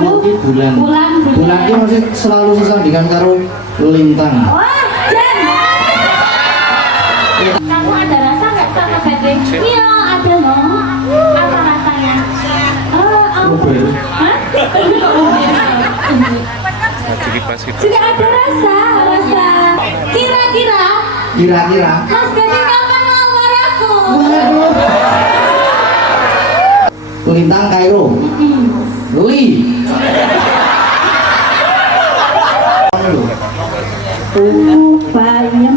bulan. Bulan ini masih selalu sesandingan karo lintang. Wah, Jen. Kamu ada rasa nggak sama Gading? Iya, ada loh. Apa rasanya? Hah? Juga ada rasa. Kira-kira. Mas Gading kapan ngelamar aku? Lintang Kairo. Li. Bayem.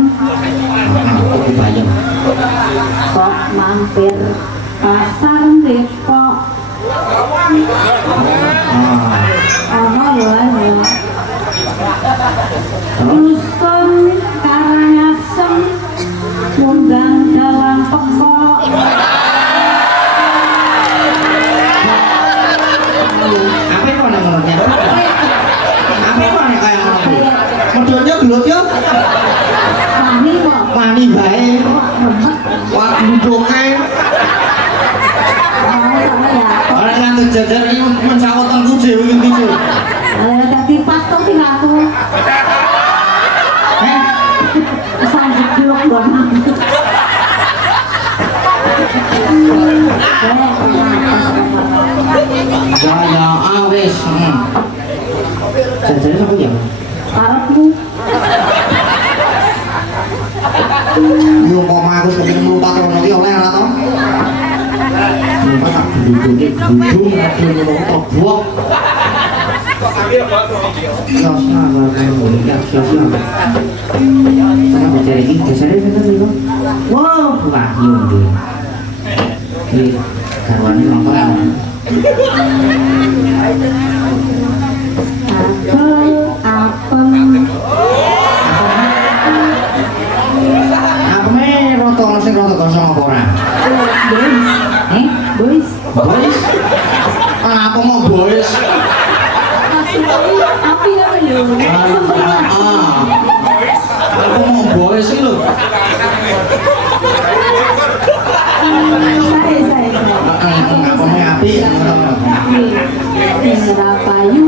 Kok mampir pasar Depok. Ono lho. Dusun Karangasem Munggang dalam pekok. Apa itu namanya? Apa itu nek kaya ngono? Medhotnya gelut yo. Mani kok. Mani bae. Wah, duduknya. Orang ngantuk jajar ini mencawat tengku dewi ini tuh. Tadi pas tuh sih aku. Sanjik blok buat aku. Ya awes. Jajarnya apa ya? Karepmu. Yung koma aku seperti melompat orang lagi oleh ora toh? Melompat tak duduk-duduk gedung melompat buak. Kenapa cari ini? Dasarnya bener nih kok. Wow, wahyu deh. Ini karwannya nonton. Sing rada kosong apa ora? Boys. Boys? Apa mau boys? Api apa ya? Apa mau boys sih lo? Saya. Apa mau api? Ora payu.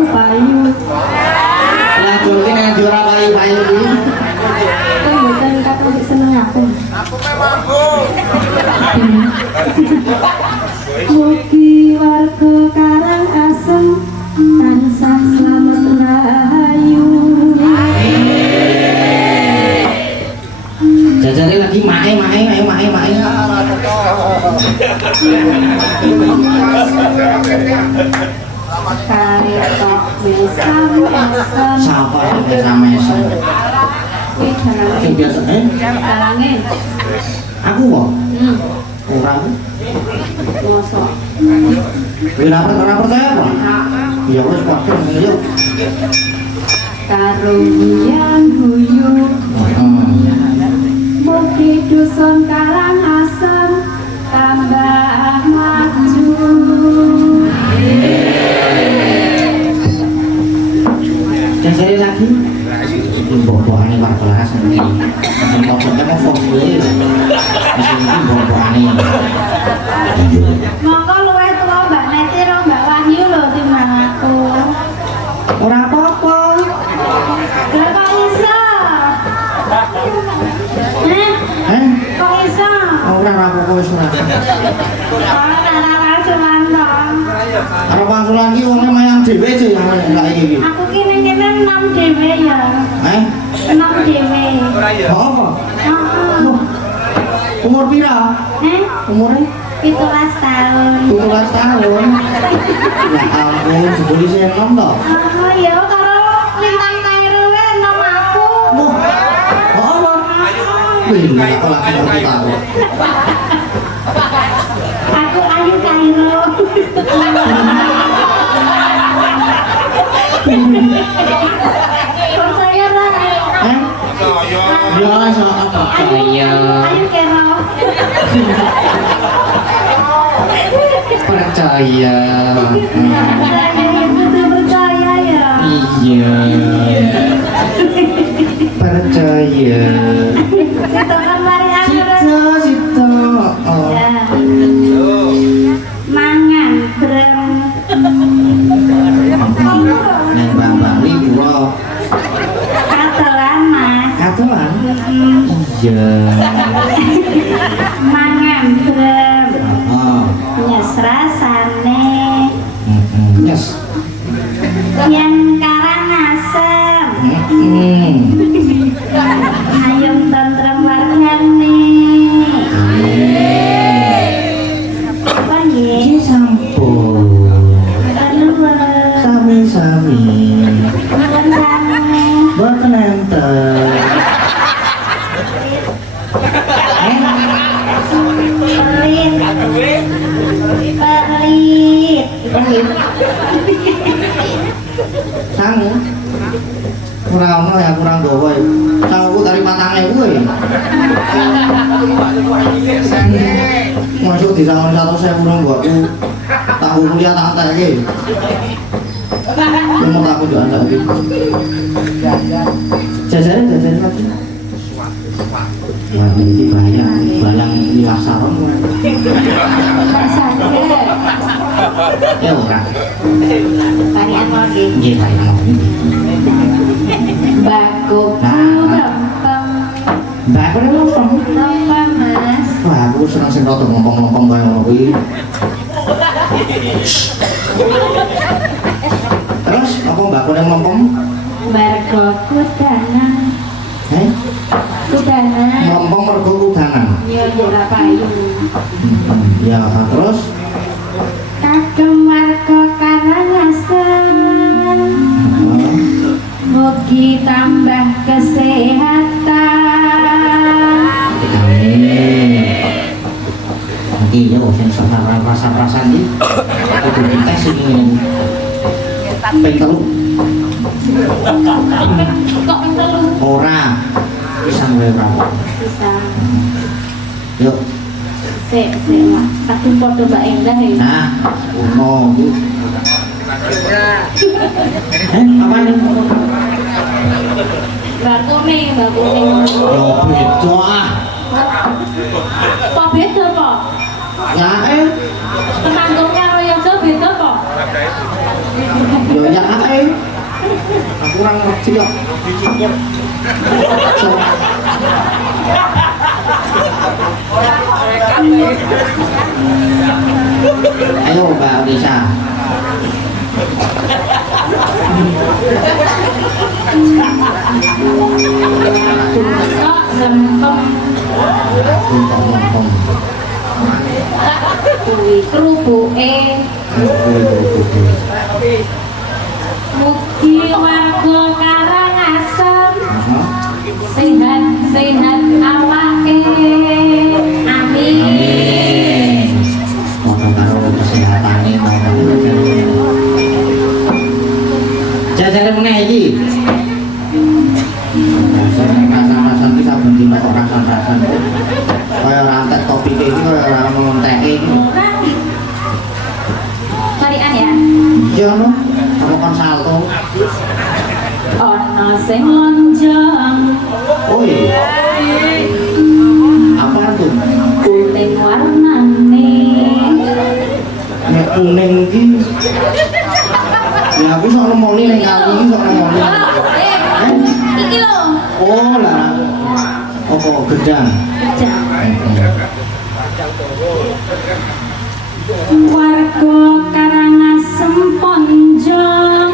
Lanjutin yang diora payu dulu. Bukan kata seneng aku. Mugi warga Karangasem tansah slamet rahayu. Jajare lagi mae. Karetok mesam. Siapa sama esem? Sing biasa Kalangin. Aku kok. Orang. Mosok. Ora percaya apa? Ya wis padha yuk. Karo yang guyu. Mugi dusun Karangasem tambah maju. Jajare lagi. Mbok-mbokane Pak kelas ini. Mbok-mbokane mau fokus. Mesti mbok-mbokane. Monggo luwih tuwa Mbak Neti karo Mbak Wahyu lho timbang aku. Ora apa-apa. Lah kok iso? Kok iso? Ora apa-apa wis ora. Ora cuman to. Arep pangsulan ki wong mayang dhewe aja yang lek iki. Aku ki ning kene 6 dhewe ya. 6 dhewe. Apa? Umur pira? Umure? 17 tahun. 17 tahun. Ya ampun, jebule sing enom to. Oh ya karo lintang Kairo wae enom aku. Apa? Wih, aku lagi ngerti tahu. Aku Ayu Kairo. Percaya lah. Ya, sangat percaya. Ayu Kero. Percaya. Percaya ya. Iya. Percaya. Itu kan mari aku. Cita. Ya. Mangan brem. Karangas. Yang Karangasem. Hayung tentrem wargane. Apa nggih? Iki sampun. Sami-sami. Mboten sami. Boten enten. Pelit. Sangu. Ora ono ya kurang gawa. Sanguku dari 4.000 kuwi. Masuk disangon 100.000 nang mbokku. Tahu kuliah tak entek iki. Umur aku juga entek iki. Jajaran lagi. Wah, ini bayang liwat saron. Saja. Ya ora. Tarian lagi. Nggih, bayang lagi. Baku lempeng. Mbak, kok lempeng? Lempeng, Mas. Wah, aku seneng sing rada ngompong-ngompong kaya ngono kuwi. Terus apa mbak kok lempeng? Mergo kudanan. Kudanan. Lempeng mergo kudanan. Ya ora payu. Ya, terus Kagem warga Karangasem. Mugi tambah kesehatan. Iki yo sing rasa-rasan iki kudu dites iki. Ping telu. Kok telu? Ora. Pisang wae ora. Bisa. Yuk. Sik lah. Kadung padha Mbak Endah ya. Nah, ono iki. Apa ini? Mbak kuning. Yo beda ah. Kok beda kok? Ya Temanggung karo Yojo beda kok? yo ya aku kurang ngerti kok. Ayo Mbak Lisa. Kok lempeng kuwi kerubuke. Mugi warga Karangasem sehat awake. Amin. Moga karo kesehatane jajare meneh iki. Rasa-rasan iki saben dina kok rasa-rasan. Kaya rantek topik iki kaya ora ngonteke iki. Tarian ya. Iya no, apa kon salto? Ana sing lonjong. Oh iya. Apa tuh? Kuning warnane. Nek kuning iki. Ya aku sok nemoni ning kali iki sok nemoni. Iki lho. Oh lah. Apa gedang? Warga Karangasem Ponjong.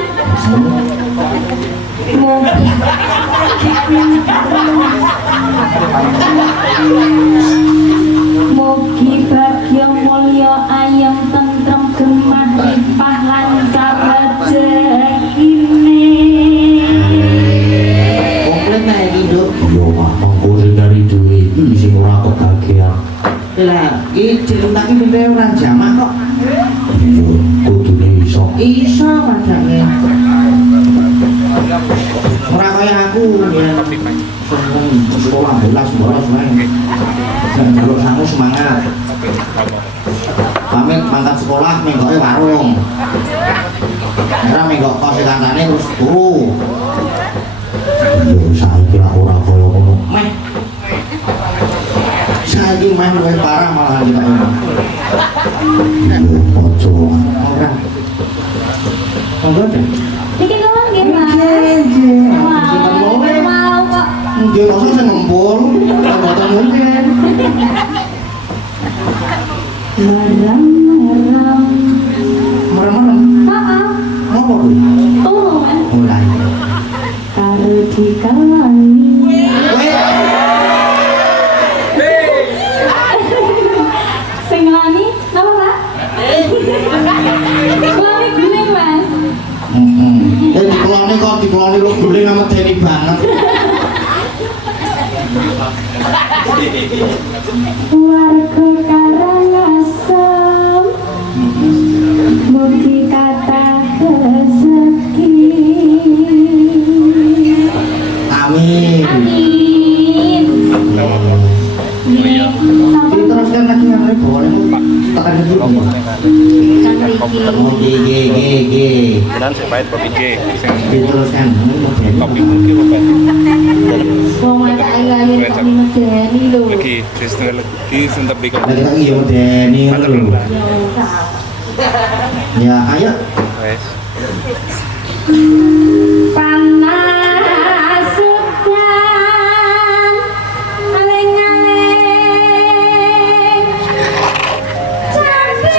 Mugi bagya mulya ayem tentrem gemah limpah lancar rezekine. Komplit nek iki, Nduk. Yo mah mengkuri dari duit sing ora kebagian. Lah, iki dilutake piye ora jamak kok. Yo kudune iso. Iso padane. Ora kaya aku ya. Sekolah bolas bolos wae. Jaluk sangu semangat. Pamit mangkat sekolah menggoke warung. Ora menggok kos kancane terus turu. Yo saiki lak ora kaya ngono. Meh. Saiki meh luwih parah malah kita ini. Yo ojo. Ora. Monggo deh. Bikin ulang ya, Mas. Nggih. Mau kok. Nggih, kok sing ngempul. Mboten mungkin. Merem-merem. Merem-merem. Heeh. kuwi? Turu kan. Mulai. Karo dikalani. Sing ngelani napa Pak? Ngelani guling Mas. Ya dikeloni lu guling sama Deni banget. Warga Karangasem mugi kathah rezeki. Amin. Amin. Nggih. Diteruskan lagi yang boleh tekan dulu. Kang Riki. Oh, G. Dan saya pahit kopi G. Diteruskan. Kopi mungkin apa? Wong macak ayu-ayu kok medeni lho. Lagi, di sentuh beli kopi. Nah, kita iya Deni ngono lho. Ya, ayo. Wes. Panas sedan aling-aling capek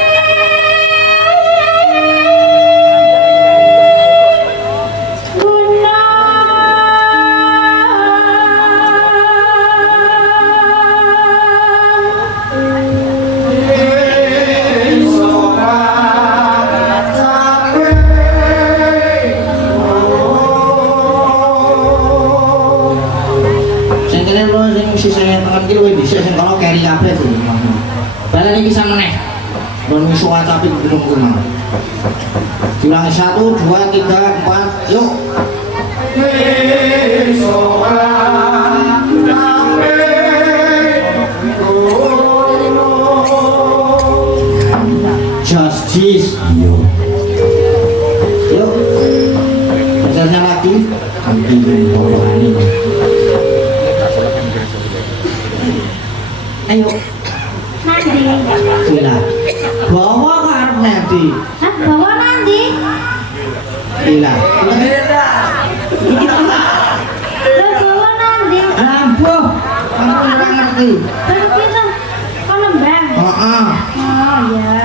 Sing kene lho sing sisine tangan ki luwih dhisik sing kono keri kabeh sih. Balen iki pisan meneh. Mun wis wacapi gunung kuno. Diulangi 1 2 3 4 yuk. Justice. Yo. Yuk. Besarnya lagi. Nanti ini. Ayo. nanti. Gila. Bawa karep nanti. Hah, bawa nanti? Gila. Lah bawa nanti. Rambuh. Kamu ora ngerti. Terus kita kok nembang. Heeh. Oh ya.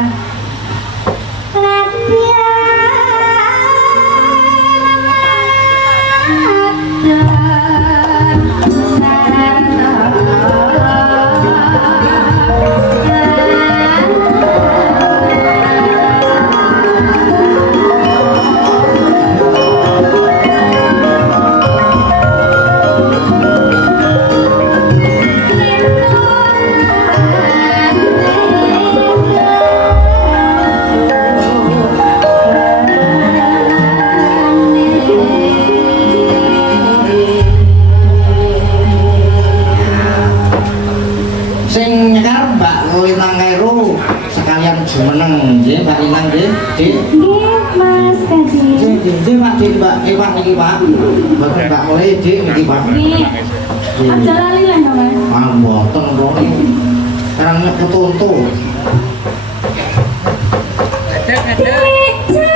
Sing nyekar Mbak Lintang Kairu sekalian jumeneng nggih Mbak Lintang nggih. Dik. Nggih, Mas Kadi. Nggih Pak Dik Mbak Pak niki Pak. Mboten Mbak mulai Dik niki Pak. Nggih. Aja lali lah ya, Mas. Ah mboten kok. Karang nek ketuntu. Thank you.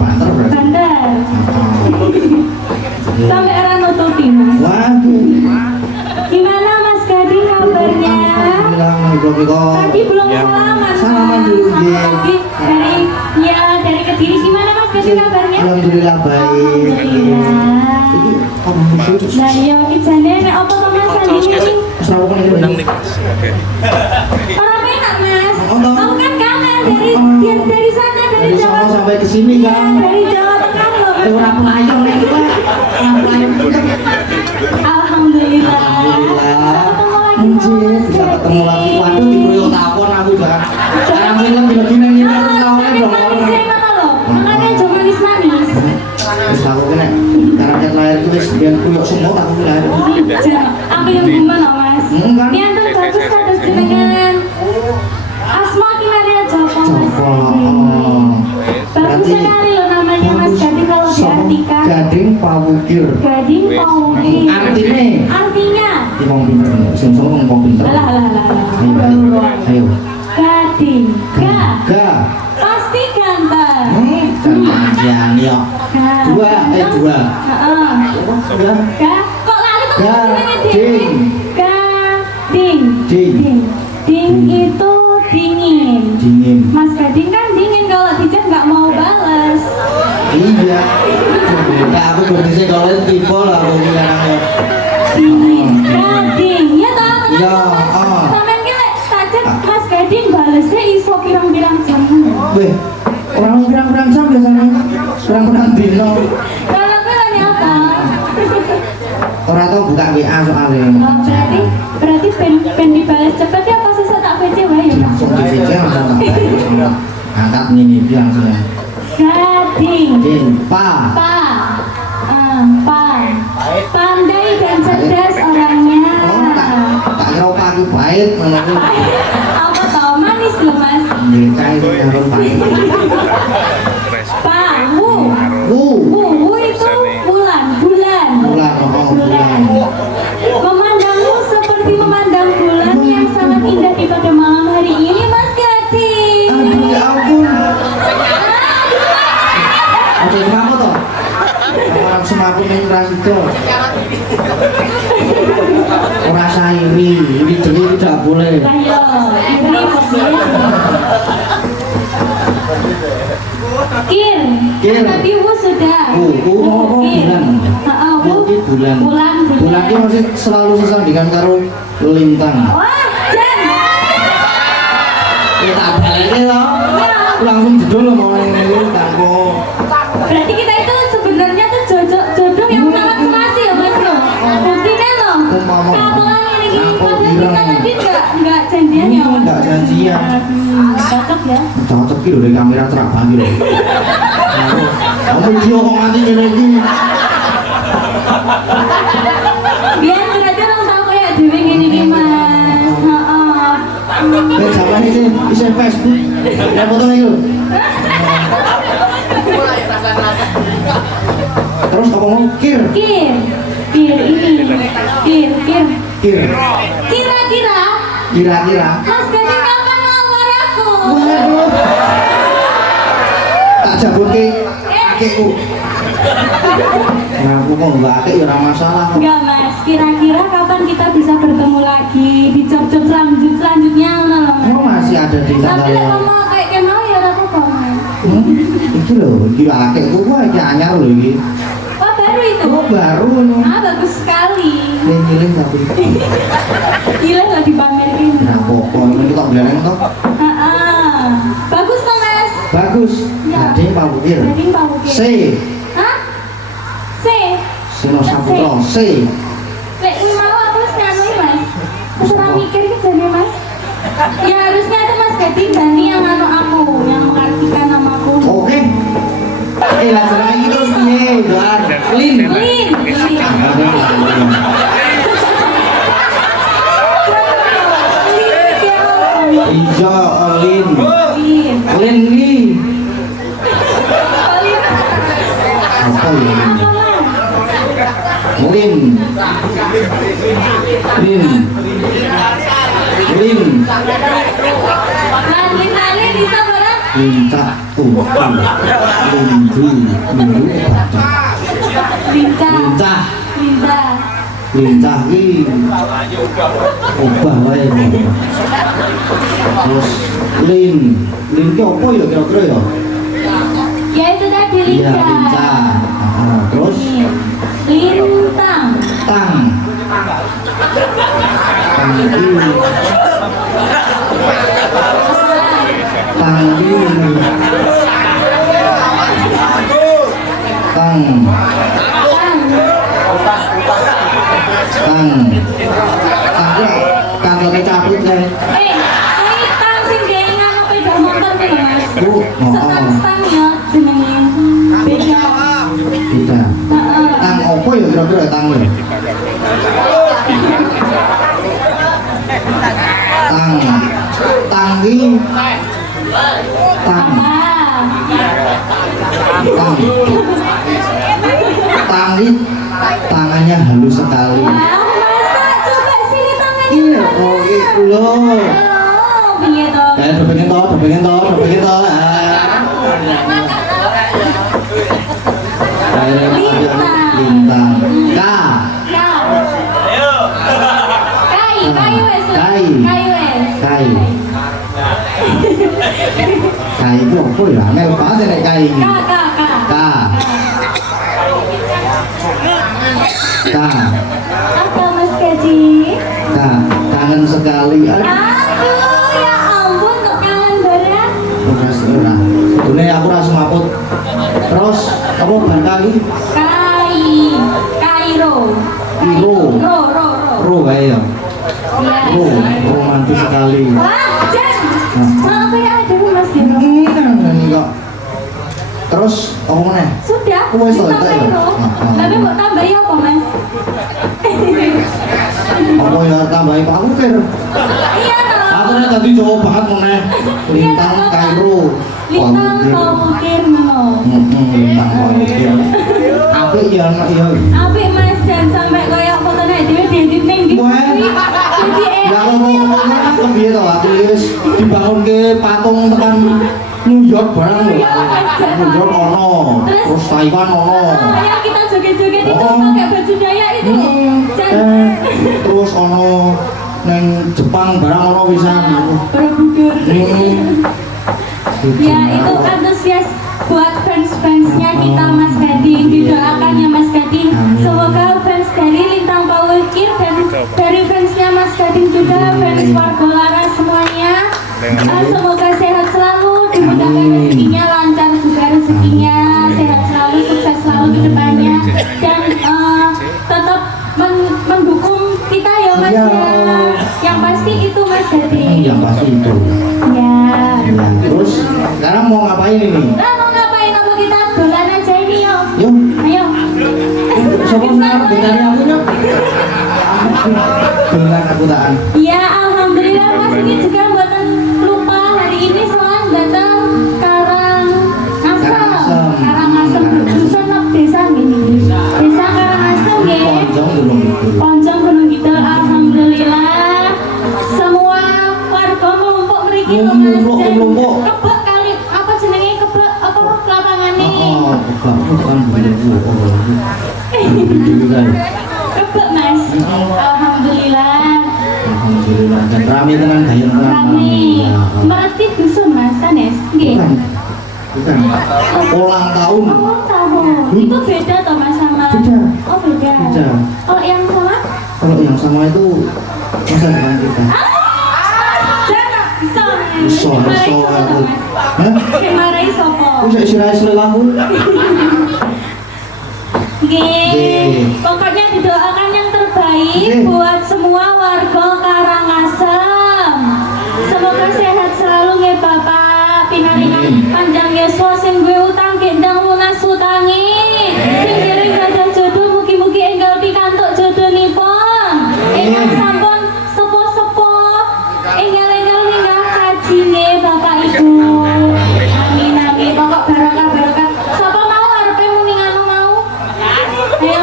banter berarti. Banter. Oh. Sampai orang nutupi mas. Waduh. Gimana Mas Gading kabarnya? Alhamdulillah. Tadi belum salaman. Salaman dulu, Mas. iya. Tadi dari Kediri. Gimana Mas Gading kabarnya? Alhamdulillah baik. Alhamdulillah. Iki apa musuh? Nah yo kijane nek apa to Mas sandinge iki? Sawo kan iki. Benang nih Mas. Oke. Orang enak Mas. Oh, toh. Kamu kan kangen dari sana dari Dari Jawa. Solo sampai ke sini Iya, kan. dari Jawa Tengah loh Mas. Ora pelayong nek iki. Ora pelayong. Alhamdulillah. Alhamdulillah. Bisa ketemu lagi Bisa ketemu lagi. sama Mas Gading. Waduh dikroyok takon aku kan. Sekarang film gini ini terus tawane dong. Makanya jangan manis-manis. Terus aku kena karakter lahir itu wis biyen kuyok semua tak aku lahir. Aku yang gimana Mas? Enggak. Niatan bagus kados jenengan. Asma Kimaria Joko Mas. Joko. Oh. Bagus sekali loh namanya Mas Gading kalau diartikan. Gading Pawukir. Gading Pawukir. Artinya. Di wong pinter. Sing solo wong pinter. Alah. Ayo. Gading. Ga. Pasti ganteng. Jangan yo. Dua. Heeh. Dua. Kok lali tuh Gading. Gading. Ding. Ding itu dingin. Dingin. Mas Gading kan dingin kalau dijak nggak mau balas. Iya. Nah, aku berdiri kalau tipe lah aku bilangnya. Dingin. Gading. Ya toh tenang Ya, Mas. Sampeyan ki lek tajak Mas Gading balesnya iso pirang-pirang jam. Weh, orang pirang-pirang jam biasanya. Pirang-pirang dino. Kalau kalian apa? Orang tau buka WA soalnya. Oh, berarti pen dibales cepet ya pas saya tak VC wae ya Mas. Langsung di VC langsung tak bayar. Angkat ini dia langsung. Gading. Ding, pa. Pandai dan cerdas orangnya. Oh, tak kira pagi baik mana tuh. Apa tau manis loh Mas. Mereka itu harus baik. Wu itu bulan. Bulan. Memandangmu seperti memandang bulan yang sangat indah di pada malam hari ini Mas Gading. Aduh ya ampun. Ada semaput toh? Orang semaput yang keras itu. Orang sairi, ini jadi tidak boleh. Ayo, ini pokoknya. Kir. Tadi Wu sudah. Bulan. Bulan. Bulan itu masih selalu sesandingan karo lintang. Wah, Jan. Ya tak balik loh. Langsung judul loh mau ini tangko. Berarti kita itu sebenarnya tuh jodoh yang sangat serasi ya Mas loh. Buktinya loh. Kapelan ini padahal kita tadi nggak janjian ya Mas. Nggak janjian. Cocok ya. Cocok gitu dari kamera terak banget loh. Kamu video kok mati gini lagi. Biar berarti orang tahu kayak dewe gini Mas. Heeh. Zaman ini bisa Facebook. Ya foto itu. Terus apa mau kir? Kir ini. Kir. Kira-kira. Mas Gading kapan ngelamar aku? Waduh. Tak jabut ke kakekku. Nah, aku mau nggak akek ya ora masalah. Enggak Mas, kira-kira kapan kita bisa bertemu lagi di job-job selanjutnya loh Mas. Emang masih ada di Tapi tanggal nek mau kayak kemau ya ora apa-apa Mas. Iki lho, iki akekku gua iki anyar lho iki. Oh baru itu? Oh, baru ngono. Bagus sekali. Nyilih tapi. Gila nggak dipamerin. Nah, pokok ini kok blereng toh. Bagus toh Mas? Bagus. Ya. Gading Pawukir. Gading Pawukir. C. Hah? C. Sino Saputra C. Lek mau aku harus nyanyi Mas. Terserah mikir ke jadi Mas. Ya harusnya itu Mas Gading ganti yang anu aku, yang mengartikan namaku. Oke. Lah jenenge iki terus piye? Doan. Lin. Lin. Iya, Lin. Lin. Lin iki. Lin. Apa ya? Apa Mas? Lin. Lin bisa barang lincah tuku lindu baca Lincah. lincah Lincah. lincah ki obah wae terus lin ki apa ya kira-kira ya Ya itu tadi iya lincah. lincah. Terus Lintang. tang tanggi tang kantornya cabut ya Ini tang sing gawe ngono peda motor kuwi lho, Mas. Bu, Stang ya jenenge. Beda. beda Heeh. tang opo ya kira-kira tang ya tanggi tang Apa? tanggi tangannya halus sekali Wah, masa coba sini tangannya. iya oh itu loh Oh, piye to? udah pengen toh lintang K Kai wes. Kai. Kai wes. kai kai itu apa ya mel banget nek kai K. K K Apa Mas Gaji? K kangen sekali Aduh, ya ampun kok kangen bareng. Dunia aku rasa maput terus apa bar kali Kairo. Iro. Ro. wae ya Iya. romantis sekali Wah, Jan. Maaf ya ada Mas Dino. ini kok terus apa meneh Sudah. Wes, ditambah selesai, ya? Ro. Tapi kok tambahi apa Mas? apa ya tambahin Pak aku kir Iya toh. aku nih tadi jauh banget meneh lintang Kairo Lintang kau mungkin no. lintang Kairo apik ya anak ya Apik Mas Jan sampai koyo fotone dhewe diedit ning ndi. Wah. Jadi ya ngomong-ngomong aku piye to aku wis dibangun ke patung tekan New York barang lho New York ono terus Taiwan ono Oh, yang kita joget-joget itu Oh. pakai baju Dayak itu. Jan. terus ono neng Jepang barang ono pisan Borobudur. Ya Nah, itu antusias buat fans-fansnya kita Mas Gading, didoakan ya Mas Gading. Semoga fans dari Lintang Power Kid dan dari fansnya Mas Gading juga fans Warga Laras semuanya. Semoga sehat selalu, dimudahkan rezekinya, lancar juga rezekinya, sehat selalu, sukses selalu ke depannya dan tetap mendukung kita ya Mas Iya. ya. Yang pasti itu Mas Gading. yang pasti itu Ya. ya terus sekarang mau ngapain ini Lah mau ngapain apa kita dolan aja ini yuk. yuk Ayo. siapa sekarang bentarnya aku yuk dengan aku tahan Ya alhamdulillah Mas ini juga buatan lupa hari ini soal datang Karangasem. Karangasem dusun nang desa gini. Desa Karangasem nggih. Ponjong belum itu Ponjong Gunung Kidul alhamdulillah. Semua warga ngumpuk mriki lho Mas. Ngumpuk. Kebek kali apa jenenge kebek apa lapangane? oh bukan begitu kan Kebek Mas. Alhamdulillah. alhamdulillah dan rame tenan gayeng tenan Rame. Berarti dusun Mas Sanes. Nggih. bukan ulang tahun Oh, tahun. Itu beda toh Mas sama. Beda. Oh, beda. Beda. Kalau yang sama? kalau yang sama itu masa depan kita Jangan. Iso, Marahi iso sopo aku. toh, Mas? hah? Marahi sopo? aku saya istirahat lagu Nggih. Pokoknya didoakan yang terbaik Nggih. buat semua warga Karangasem. Semoga sehat selalu nggih Bapak. Pinaringan panjang yuswa sing duwe utang gendang lunas utangi. Sing dereng gadah jodoh mugi-mugi enggal pikantuk jodohnipun. Ingkang sampun sepuh-sepuh enggal-enggal ninggah kaji nggih Bapak Ibu. Amin amin. Pokok barokah. Sapa mau arepe muni anu mau? Ayo.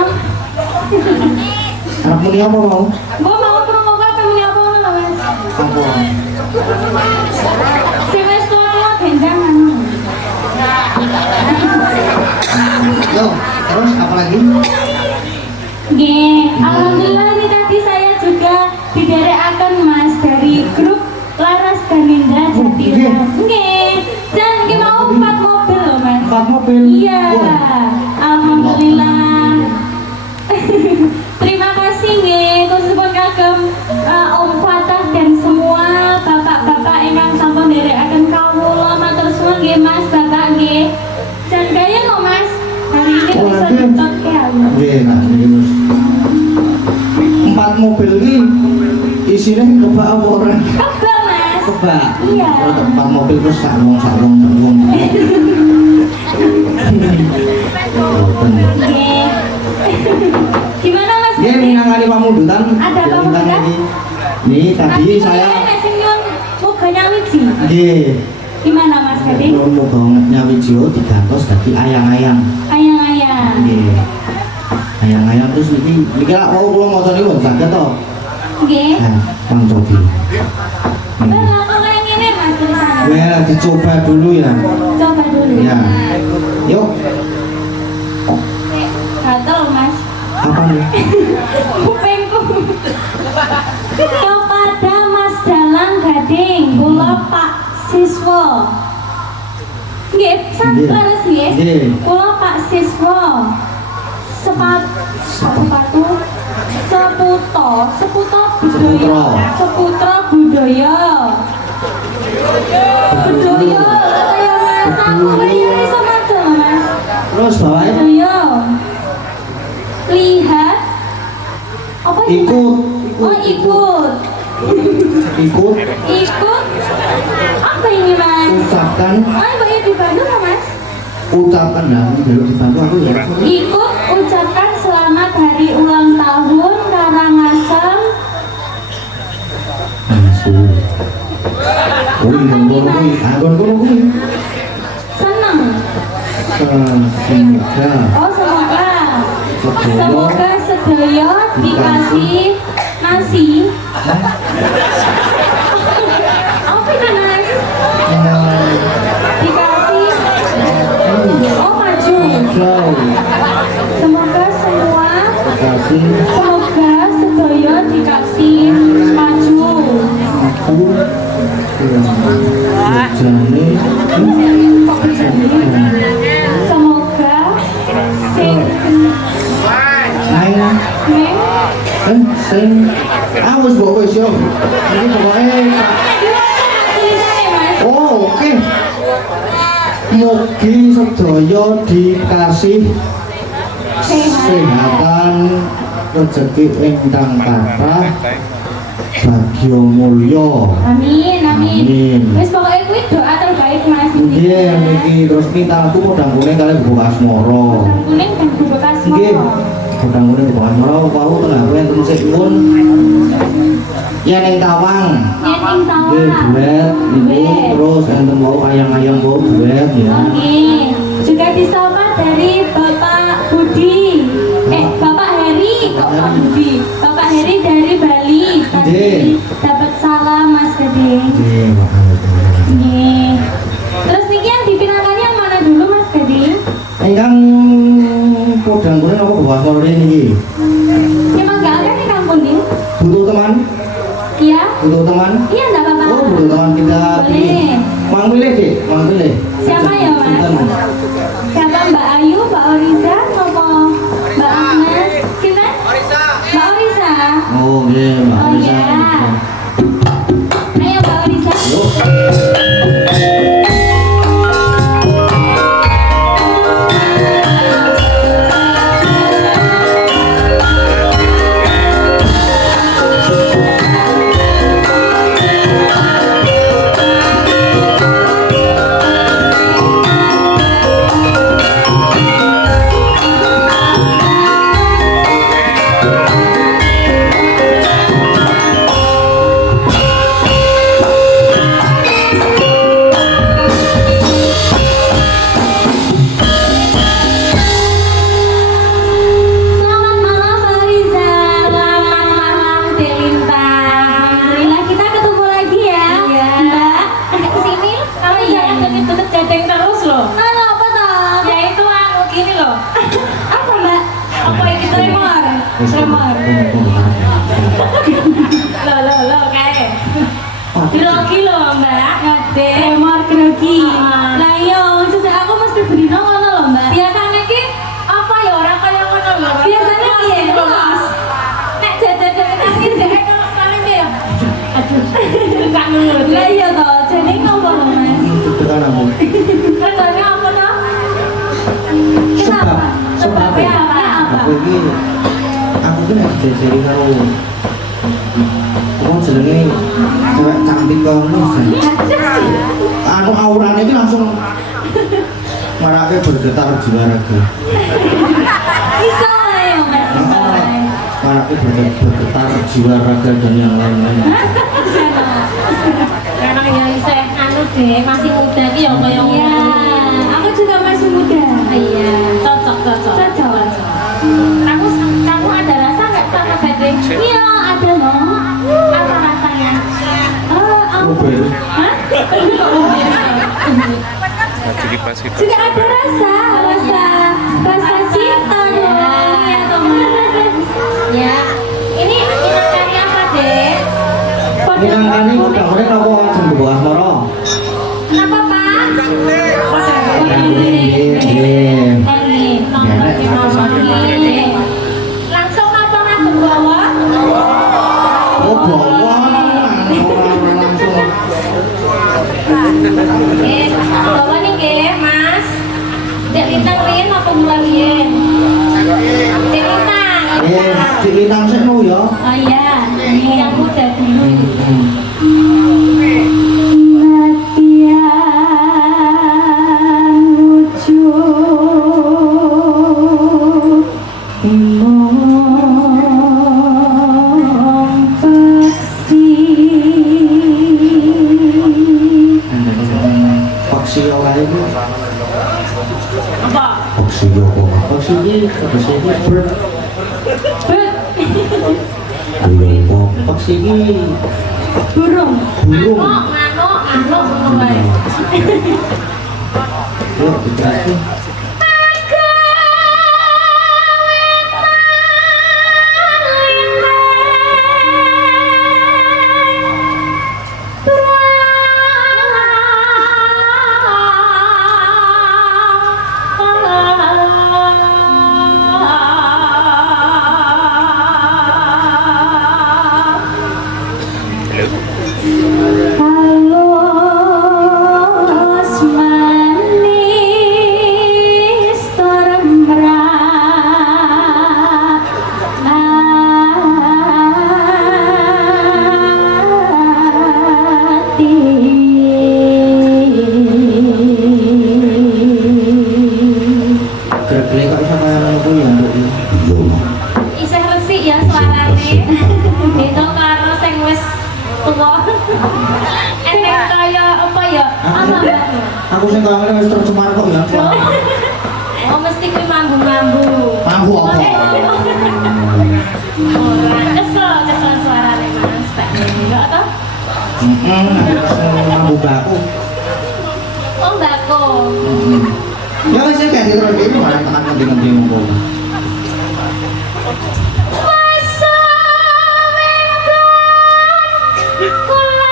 anak muni apa mau Gua mau promo apa muni apa ngono lho, Mas. apa Sing wis tua gendang anu. Yuk, terus apa lagi? Nggih, alhamdulillah ini tadi saya juga diderekaken Mas dari grup Laras Ganindra Jatira. Nggih. Dan nggih mau 4 mobil loh Mas. 4 mobil. Iya. Alhamdulillah. Terima kasih nggih khusus pun kagem Om Fatah dan semua bapak-bapak ingkang sampun nderekaken kawula. Matur suwun nggih Mas, Bapak nggih. Jan gaya kok Mas. Hari ini bisa ditokke aku. Nggih, nah iki Mas. 4 mobil iki isine kebak apa ora? Kebak Mas. Kebak. Iya. Oh, 4 mobil terus sak wong. Nggih. Gimana Mas? Nggih, minangani pamundutan. Ada Jadi, pamundutan? Nih tadi saya Moga nyawiji. nggih Gimana Mas Gading? muga nyawiji digantos dadi ayang-ayang. Ayang-ayang. Nggih. Ayang-ayang terus niki lak mau kula maca niku saged to. Nggih. Nah, Bang Cobi. Bapak kok kayak gini Mas tulisannya? Well, dicoba dulu ya. Coba dulu. Ya. Yuk, Gatel Mas. apa nih? Kupingku. Kepada Mas Dalang Gading, kula Pak Siswa. Nggih, sabar nggih. Nggih. Kula Pak Siswa. Sepatu budaya. Seputra budaya. Budaya kaya Mas, aku kaya iso maca Mas. Terus bawae Budaya. Lihat apa ini, Mas? ikut. Oh ikut. Ikut Ikut. Apa ini Mas? ucapkan Oh ibu dibantu nggak Mas? ucapkan dan belum dibantu aku ya. Ikut ucapkan selamat hari ulang tahun Karangasem. Seneng. Semoga Oh semoga sedaya dikasih nasi. Apa ini Mas? Dikasih. Oh maju. Semoga semua. Semoga sedaya dikasih maju. Semoga sing sing wis mbok wis yo. Iki pokoke tulisannya Mas. oh oke. Mugi sedaya dikasih kesehatan, rezeki ingkang kathah, bagya mulya. Amin, amin. Amin. Wis pokoknya kuwi doa terbaik Mas. Nggih, niki terus mintaku podang kuning kali buka asmara. Kodang kuning dan bubuk asmara. Nggih. Podang kuning buka asmara wau tengah kuwi enten sik pun. Yen ing Tawang. Yen ing Nggih, Tawang. duet niku terus enten mau ayang-ayang mau duet ya. Oke. Juga disapa dari Bapak Budi. Bapak Heri, kok Pak Budi? Bapak Heri dari Bali. Tadi dapat salam Mas Gading. Nggih, makasih. Nggih. Terus niki yang dipinangkan yang mana dulu Mas Gading? Ingkang podang kuning apa buka asmara niki? Emang enggak ada nih Kang Kuning? Butuh teman? Iya? Butuh teman? Iya enggak apa-apa. Oh, butuh teman kita pilih. Boleh. Mang pilih, Dik. Mang pilih. Siapa ya Mas? Sinten? Siapa Mbak Ayu, Mbak Oriza, apa Mbak Agnes? Sinten? Mbak Oriza. Oh, nggih, Mbak Oh Alisa. iya. Ayo Mbak Oriza. Yuk. loh. Apa mbak? Apa ini tremor? Tremor. Lo kayak. Grogi loh mbak. Tremor grogi. Lah iya, sudah aku mesti beri ngono loh mbak. Biasanya ki apa ya orang kaya ngono loh. Biasanya piye mas? Nek jajan nangis dek kalau paling ya. Aduh. Kan nurut. Lah iya toh, jadi ngopo loh mas? Tekan aku. Kerjanya apa toh? Sebab. Kenapa? Sebabnya apa? Aku ki nek dijajari karo oh jenenge cewek cantik kono. Anu aurane iki langsung marake bergetar jiwa raga. Bisa lah ya mas, bisa lah. Marake bergetar jiwa raga dan yang lain-lain. Karena ya saya anu deh, masih muda ki ya kaya ngono. Iya, aku juga masih muda. Iya, cocok. Kamu ada rasa nggak sama Gading? Iya, ada loh. Apa rasanya? Mobil. Hah? Jadi pas kita. Juga ada rasa cinta dong. Iya teman. Ya, ini makannya apa deh? Minangkani udah goreng apa jembu asmara? Kenapa pak? Langsung apa aku bawa? Oh bawang. Langsung. Bawa nih ke mas. Dek lintang rin apa mulai rin? Dek lintang. Di lintang sik nu ya. Oh iya, ini yang muda dulu. Paksi yo kae iki. Apa? Paksi yo kok. Paksi iki bahasa iki bird. Burung kok. Paksi iki Burung. burung. Manuk, ngono wae. Yo diteruske. Halus manis teremrat hati. Gergle kok iso kaya ngono kuwi ya, Mbok. Iya. Isih resik ya suarane. Beda karo sing wis tuwa. Enek kaya apa ya? Apa mbak? Aku sing kaya ngene wis tercemar kok ya. Oh mesti kuwi mambu-mambu. Mambu apa? Ora kesel suarane mas. Tak enggak toh? Mambu baku. Oh mbako. Ya wis ya ganti terus iki malah tekan ngendi-ngendi ngono. Masa minggu kula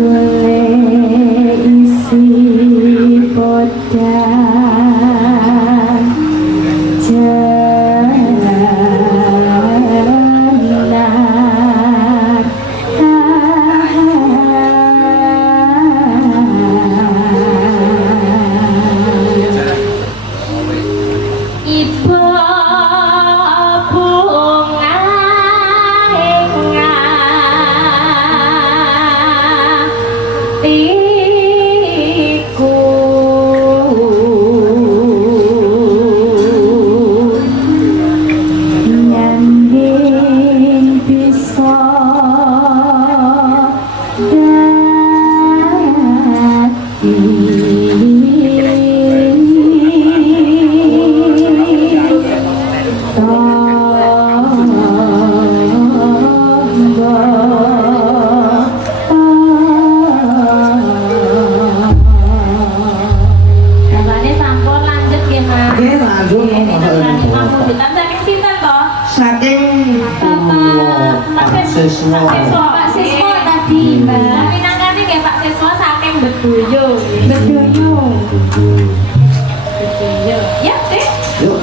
boleh isi podang Siswa. Pak Siswa tadi, Mbak. Pinangkane nggih Pak Siswa saking Bedoyo. Bedoyo. Bedoyo. Ya, Dek. Yuk.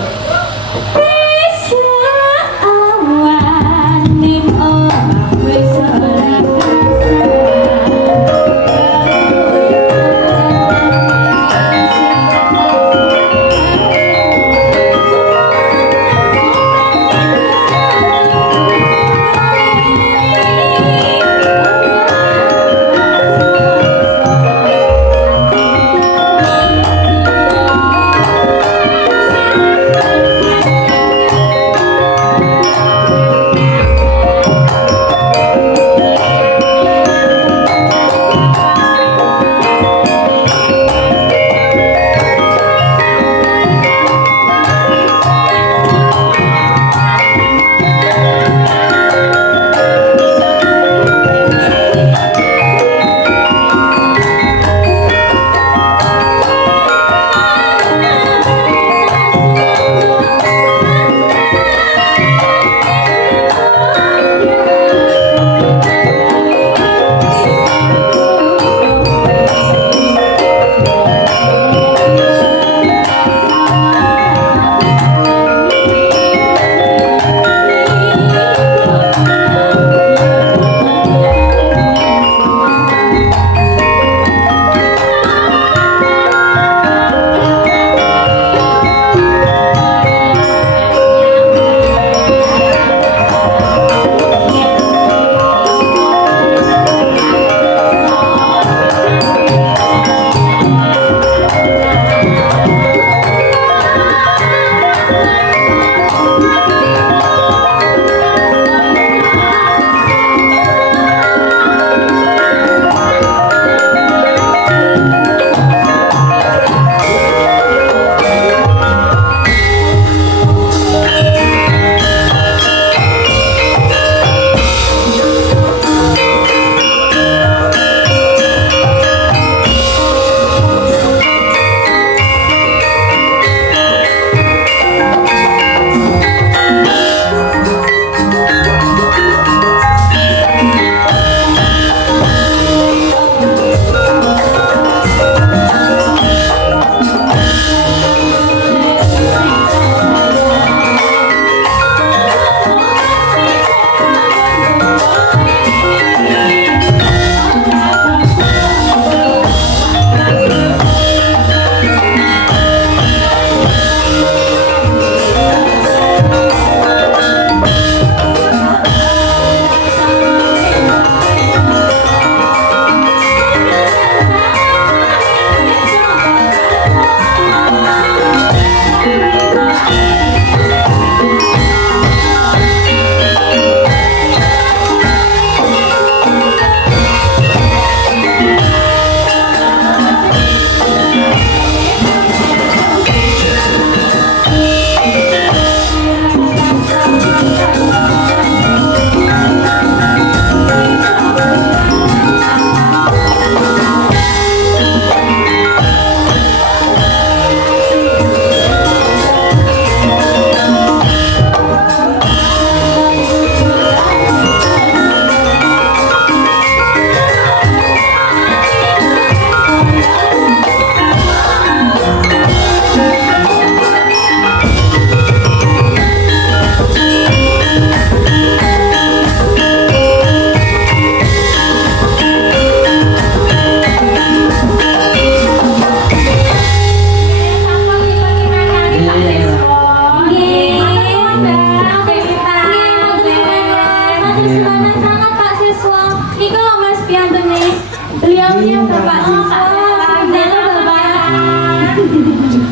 Bisa awan ning omah wis ora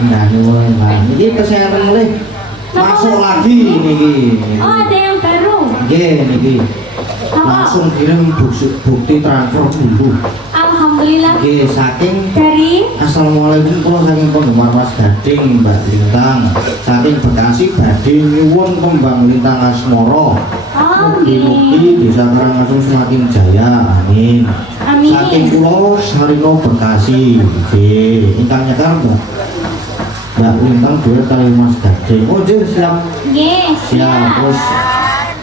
Nah, nyuwun, Pak. Ini kesehatan mulai masuk lagi niki. Oh, ada yang baru. Nggih niki. Langsung kirim bukti transfer dulu. Alhamdulillah. Nggih, saking Dari Assalamualaikum, kula saking penggemar Mas Gading, Mbak Lintang. Saking Bekasi badhe nyuwun kembang Lintang Asmoro. Mugi-mugi Desa Karangasem semakin jaya. Amin. Amin. Saking kula Sarino Bekasi. Nggih, ingkang nyekar Mbak Lintang duet kali Mas Gading. Oh, nggih, siap. yes, Siap, terus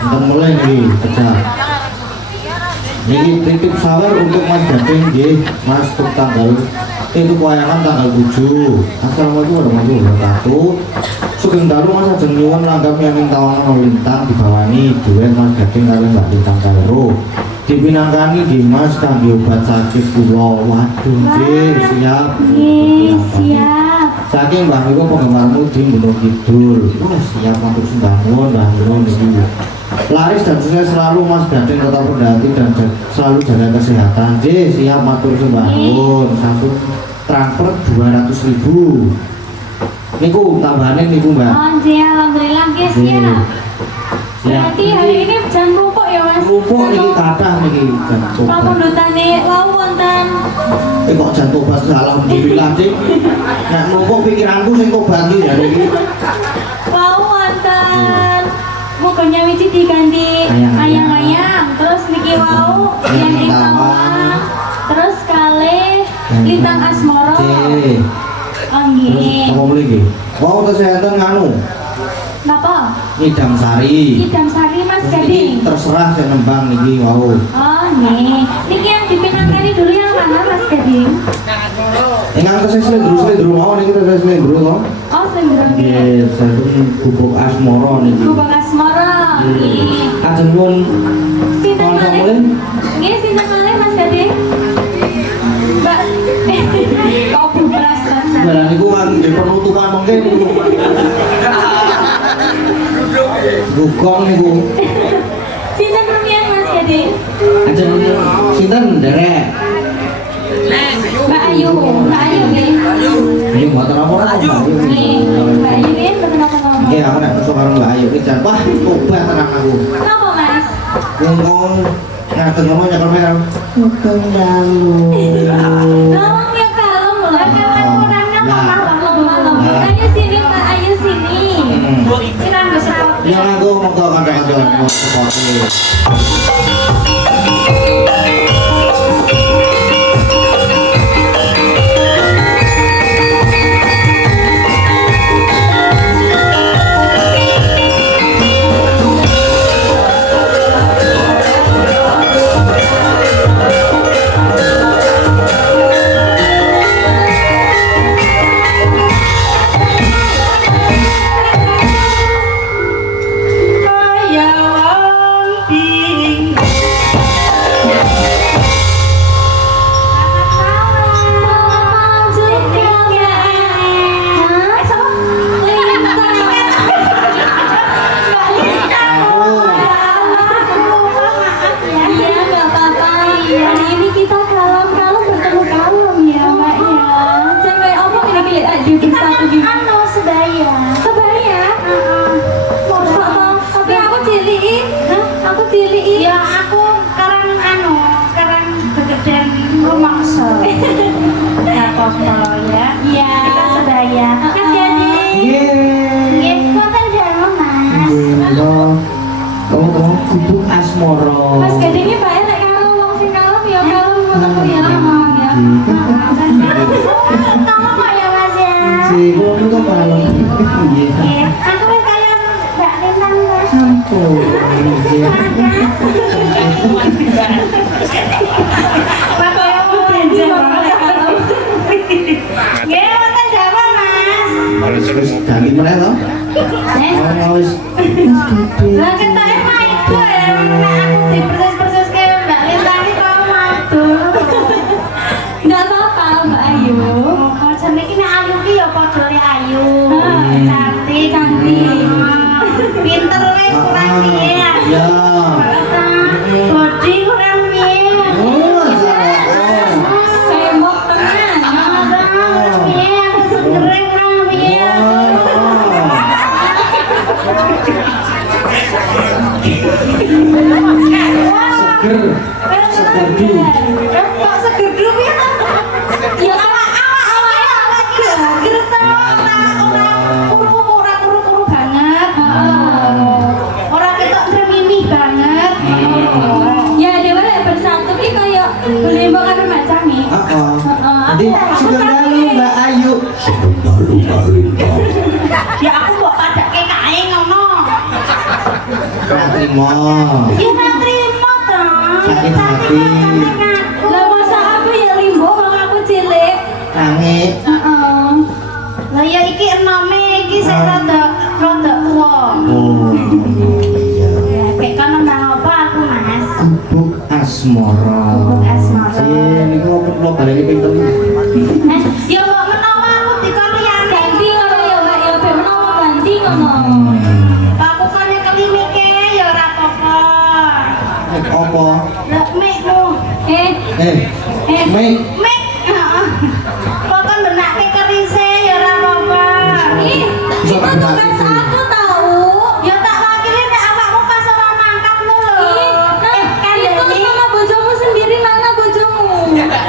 enten mulai nggih, kejar. Ini titip sawer untuk Mas Gading nggih, Mas untuk tanggal itu kewayangan tanggal 7. Assalamualaikum warahmatullahi wabarakatuh. Sugeng dalu Mas ajeng nyuwun langgam yang tawang lintang dibawani duet Mas Gading kalian Mbak Lintang Kairo. Dipinangkani Dimas kangge obat sakit kula. Waduh nggih, siap. Nggih, siap. Saking Mbah Niku penggemarmu di Gunung Kidul. Wah, siap matur sembah nuwun Mbah Niku niki. Laris dan sukses selalu Mas Gading tetap berhati dan selalu jaga kesehatan. J, siap matur sembah nuwun. Satu transfer 200.000. Niku tambahannya niku Mbak. Oh, nggih, alhamdulillah nggih siap. Berarti hari ini jangan rupuk ya Mas. Rupuk niki kathah niki jantung. Pamundutane wau wonten. Kok jan tobat alhamdulillah Dik. Nek rupuk pikiranku sing tobat iki ya niki. Wau wonten. Mukonya wici diganti ayang-ayang, terus niki wau yang tawang, terus kalih lintang asmara. Oh nggih. Apa mulih nggih? Wau kesehatan nganu. Napa? Ngidam Sari. Idam Sari Mas Ini Gading. terserah saya nembang niki wau. Oh nih, niki yang dipinangkani dulu yang mana Mas Gading? Ingkang tesih slendro mau niki tesih slendro to. Oh selendang nggih. Nggih, sampun bubuk asmara niki. Kubang asmara. Nggih. Ajeng nuwun Sinten kanca malih? mulih. Nggih sinten malih Mas Gading? Mbak. Kok beras rasa? Barang niku kan nggih penutupan mengke niku. Gugong niku. Sinten rumiyin Mas Gading? Ajeng sinten nderek. Mbak Ayu nggih. Ayo mboten apa-apa Mbak Ayu. Nggih, Mbak Ayu nggih mboten apa-apa. Nggih, aku nek kerja karo Mbak Ayu iki jan wah tobat tenan aku. Napa Mas? Ngomong ngaten ngomong nyekel merah. Gugong dalu. Ngomong ya kalem lho. Kurangnya Nah. malam. Ayo sini Mbak Ayu sini. Kira nggak seperti. Ya aku monggo kanca-kanca mau seperti. Ya aku karang karang begeden rumangsa. Ya apa ya? Iya. Kita sedaya. Mas Gading. Nggih, wonten jalu Mas. Kamu bubuk asmara. Mas Gading ini Pak nek karo wong sing kalem ya kalem ngono ya ngomong ya. Tolong kok ya Mas ya. Si ngono kok malam. Nggih. Nggih, aku wis kaya Mbak Lintang Mas. Sampun. Nggih. Bapak yang mau janji nek kalem. Nggih, wonten jalu Mas. Terus ganti meneh to? Oh, wis. Lah ketoke maiku ya, nek aku dipersis-persis kaya Mbak Lintang iki kok matur. Enggak apa-apa Mbak Ayu. Oh, jenenge iki nek Ayu ki ya padha ya Ayu. Cantik, pinter wis kurang piye. Ya. Bodi kurang piye. Oh, salah. Sembok tenan. Kurang piye, aku segere kurang piye. Seger. Segerdu. Kok segerdu piye to? Ya awak seger to. Ora kuru-kuru banget. Ora ketok tremimih banget. Ya dewe lek bersatu ki koyo belimbok karo Mbak Cami. Heeh. Heeh. Nanti sugeng dalu Mbak Ayu. Lalu Lintang. Ya aku mbok padake kae ngono. Ora trimo. Ya tak trimo to. Sakit hati. Lah masa aku ya limbo wong aku cilik. Tangi. Heeh. Lah ya iki enome iki sing rada tuwa. Oh iya. Ya, kayak kan nang apa aku Mas? Gubuk asmara. Gubuk asmara. Sing niku opo kula baleni pinten? Ya kok menawa aku dikaryan Ganti ngono ya Mbak ya ben menawa ganti ngono. aku kan yang kelimike ya ora apa-apa. Opo? Lah mikmu. Mik. Mik. Heeh. Kok kan benake kerise ya ora apa-apa. Ih, Bisa itu tak tugas ganti? aku tahu. Ya tak wakili nek awakmu pas ora mangkat lho. Ih, nah, itu sama bojomu sendiri mana bojomu?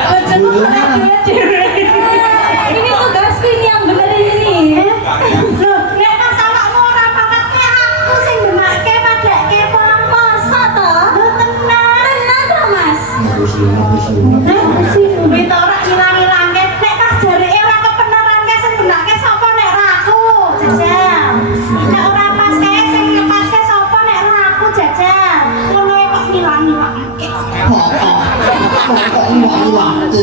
Bojomu ora dhewe. Ini tugasku ini yang bener ini. Loh, nek pas awakmu ora mangkat ke aku sing benake padake apa Masa toh? Lho tenan. Tenan toh Mas? Kita ora ngilang-ilangke nek pas jareke ora kebenaran ke sing benake sapa nek ora aku, Jajal. Nek ora pas kae sing ngepaske sapa nek ora aku, Jajal. Ngono kok ngilang-ilangke. Kok waktu.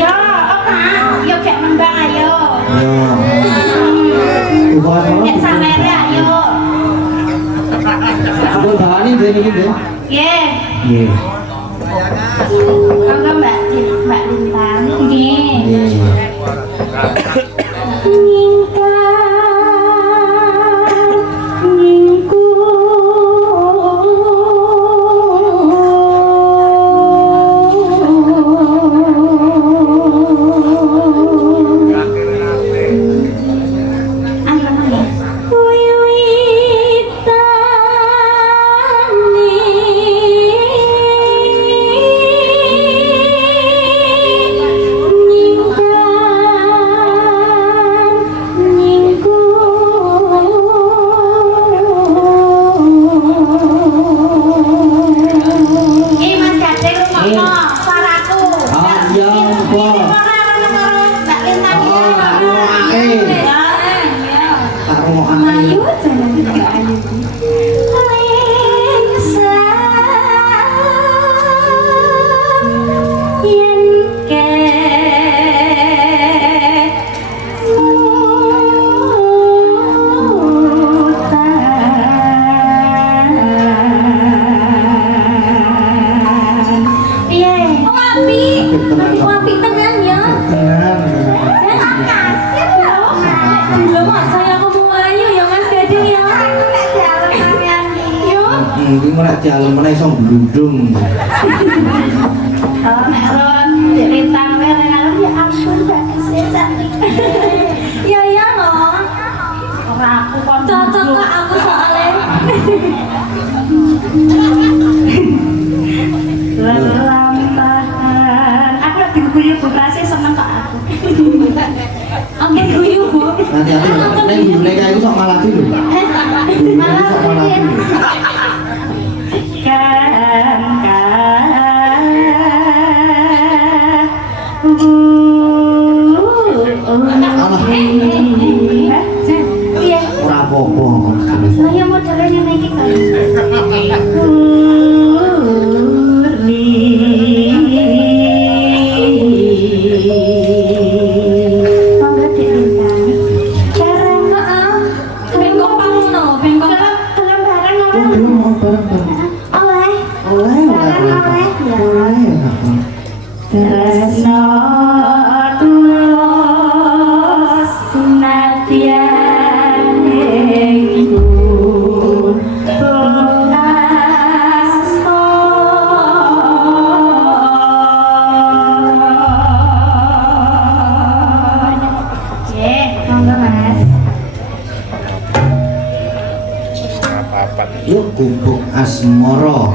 Ya, apa? Ya gek nembang ayo. Ya. Gubuk asmara. Nek samere ayo. Ampun bawani dene iki, Dek. Nggih. Nggih. Monggo Mbak Lintang. Nggih. Nggih. Ih Mas Gading rungokno suaraku. Ah, iya, apa? Ora ngono karo Mbak Lintang Oh, ya. tak rungokake. Ya. Tak rungokake. Ayu jangan tidak ayu. Oh api, api tenan ya. Tenan. Makasih ya. Belum saya aku mau ayu ya Mas Gading ya. Aku nek jalan sampean iki. Yo. Iki ora jalan meneh iso glundung. Oh nek ron Lintang wae ngalem ya ampun Mbak Sih cantik. Ya ya no. Ora aku kon Cocok kok aku soalnya. Lelampahan. Aku lagi guyu bukase seneng kok aku. Ampun guyu Bu. Hati-hati lho. Nek gune kae iku sok malati lho. Malah Sok malati lho. Iya. Ora apa-apa. Saya modelnya naik kali. Monggo Lintang. Bareng Bengkok pangono, bengkok. gelem bareng Oh, ora? belum mau bareng-bareng. Oleh. Oleh, oleh. Tresno tulus nadyan iku monggo Mas. Apa-apa. Yuk gubuk asmara.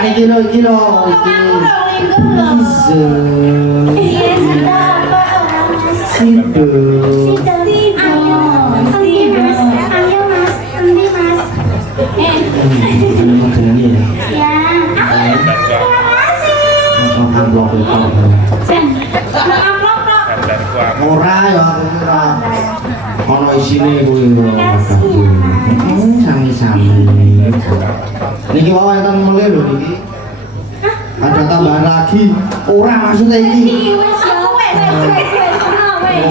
Nah iki lho iki lho. Iso. Iya, sudah apa orang Mas? Sido. Ayo Mas, nanti Mas. Ini jenenge ya. Ya, terima kasih. Amplop itu. Amplop kok. Dan kuat. Ora ya aku kira. Ono isine kuwi lho. Sami-sami. Niki wae enten mele lho niki. Ada tambahan lagi. Ora maksudnya iki.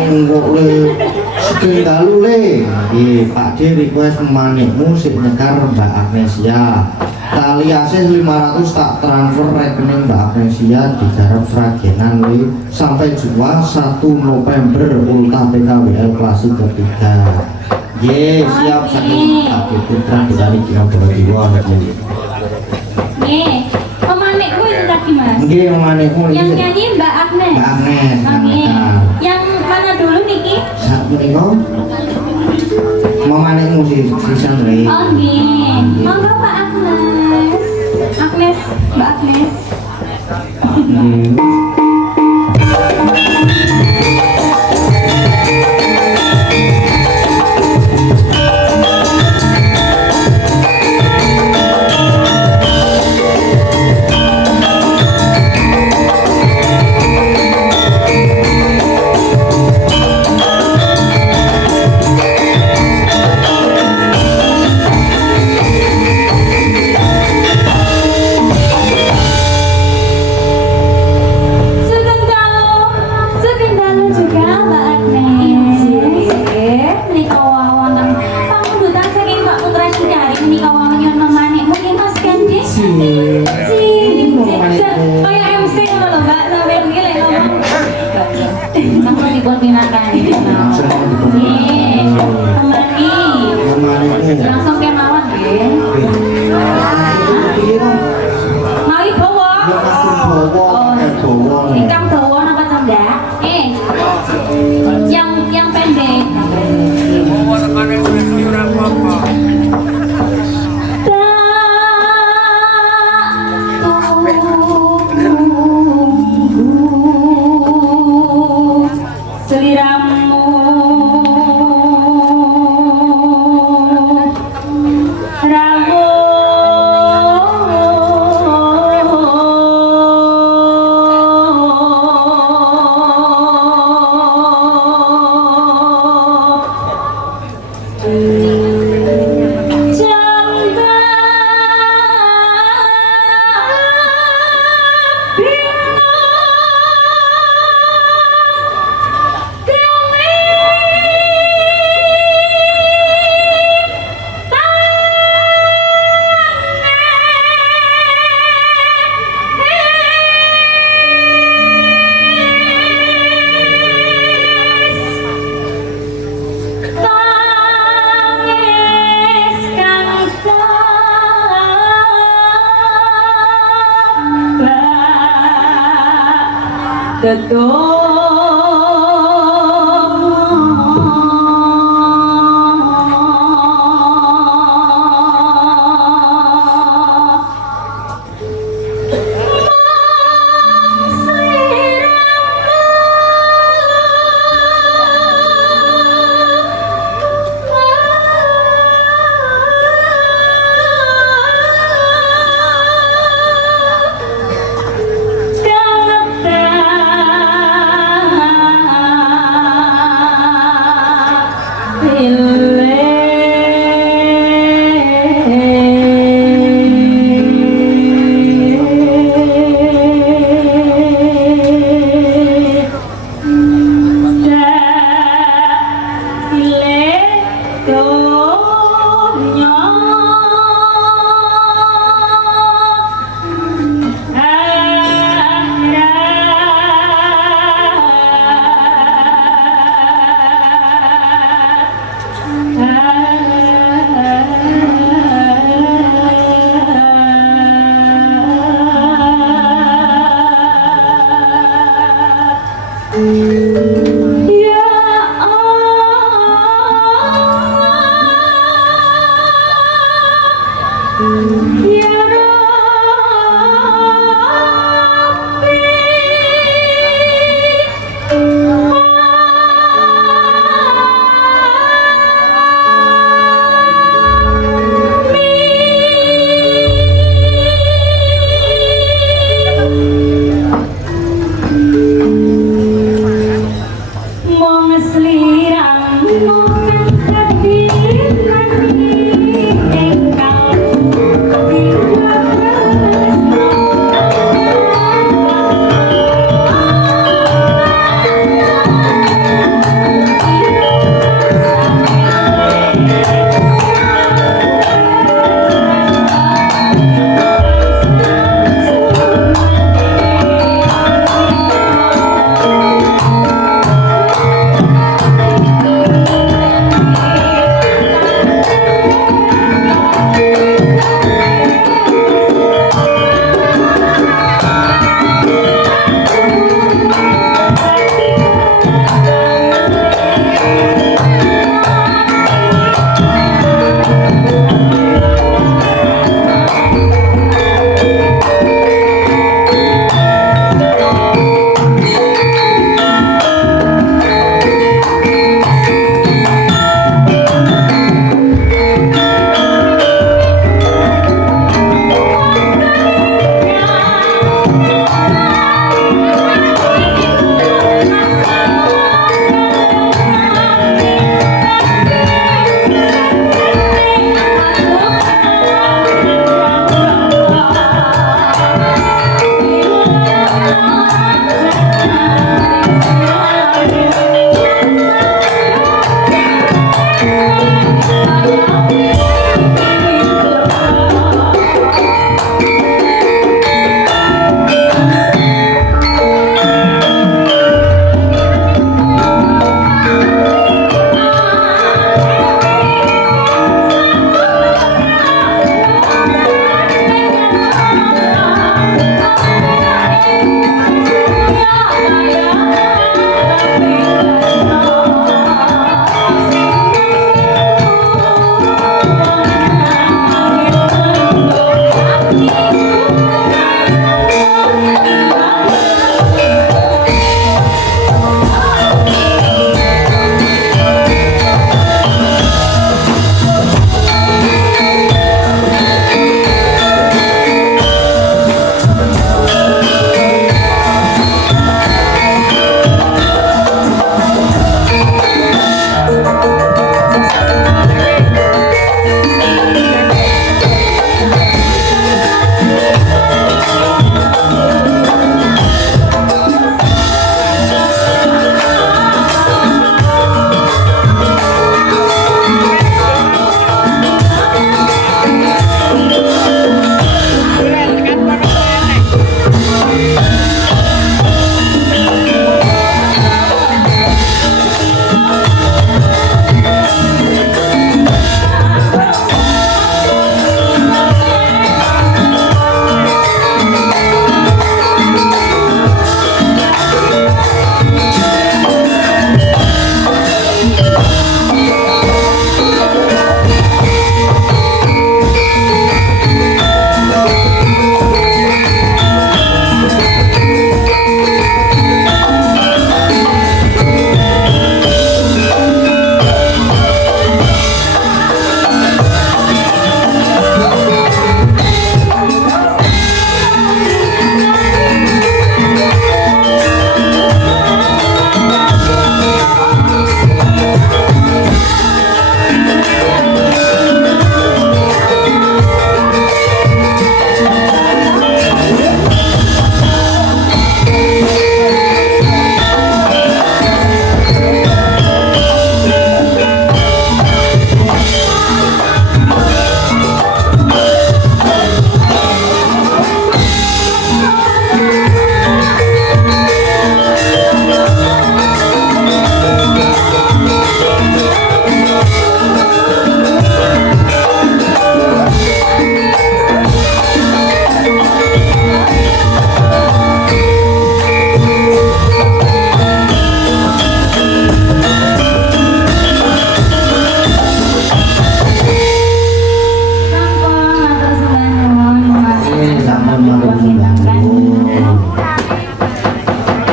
Kok le sugeng dalu le. Nggih, Pak D request manikmu sik nyekar Mbak Agnesia. Tali asis 500 tak transfer rekening Mbak Agnesia digarap Sragenan le sampai Jumat 1 November ulta PKWL klasik ketiga. Ye, siap saking Pak Putra dari Kira Bawadiwa nggih. Nih, pemanikku itu tadi Mas. Nggih, manikmu Yang iki. nyanyi Mbak Agnes. Mbak Agnes, Oke. Mbak. Yang mana dulu niki? Sak menika memanikmu sisan le. Oh nggih. Monggo Pak Agnes. Agnes, Mbak Agnes. Nggih. Sugeng dalu juga Mbak Agnes. Menika wonten pamundutan saking Pak Putra Kidari menika wonten memanikmu nggih Mas Kendi. Kaya MC ngono lho Mbak, sampeyan iki lek ngomong langsung dipun pinakan. Nggih. Temani. Memanikmu. Langsung kemawon nggih. Mawi bawa. Ingkang dawa napa cendhak? Yang pendek. Seliramu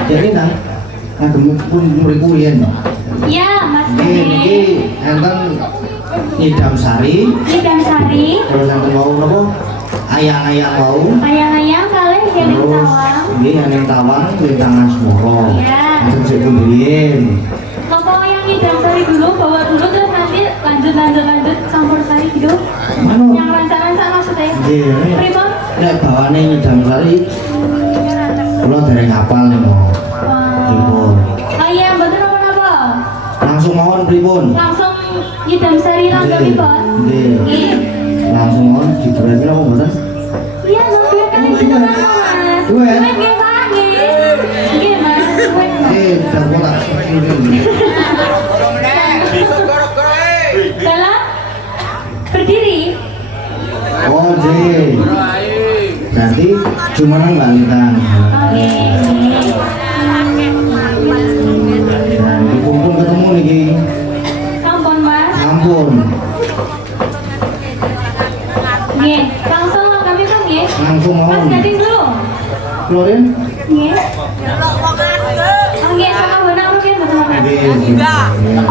Jadi nang ngagem pun mriku yen. Iya, Mas Niki enten Nyidam Sari, Nyidam Sari, terus enten wau napa? Ayang-ayang wau. ayang-ayang kalih yang Terus tawang. nggih yang tawang nggih tangan semoro. Iya. Langsung sik pundhen. Bapak yang Nyidam Sari dulu, bawa dulu terus nanti lanjut campur sari gitu. Mano? Yang rancang-rancang maksudnya. Nggih. Pripun? Nek bawane Nyidam Sari kula dereng hafal nih mau. Pripun? Oh iya, mboten napa-napa. Langsung mawon pripun? Langsung Nyidam Sari langsung Nggih. pripun? Nggih. Nggih. Langsung mawon diberani apa mboten? Iya, Mas, duit kali itu kan, Mas. Duit? Nggih, Pak, nggih. Nggih, Mas, duit. Dan kota. Bella, berdiri. Oh, nggih. Berarti cuma nang balikan. Oke. Nah, iki kumpul ketemu niki. Sampun, Mas. Ampun. Nggih, langsung kami kan nggih. Langsung Mas mawon. gading dulu. Klorin? Nggih. Oh, nggih, sama benang mungkin betul. Nggih.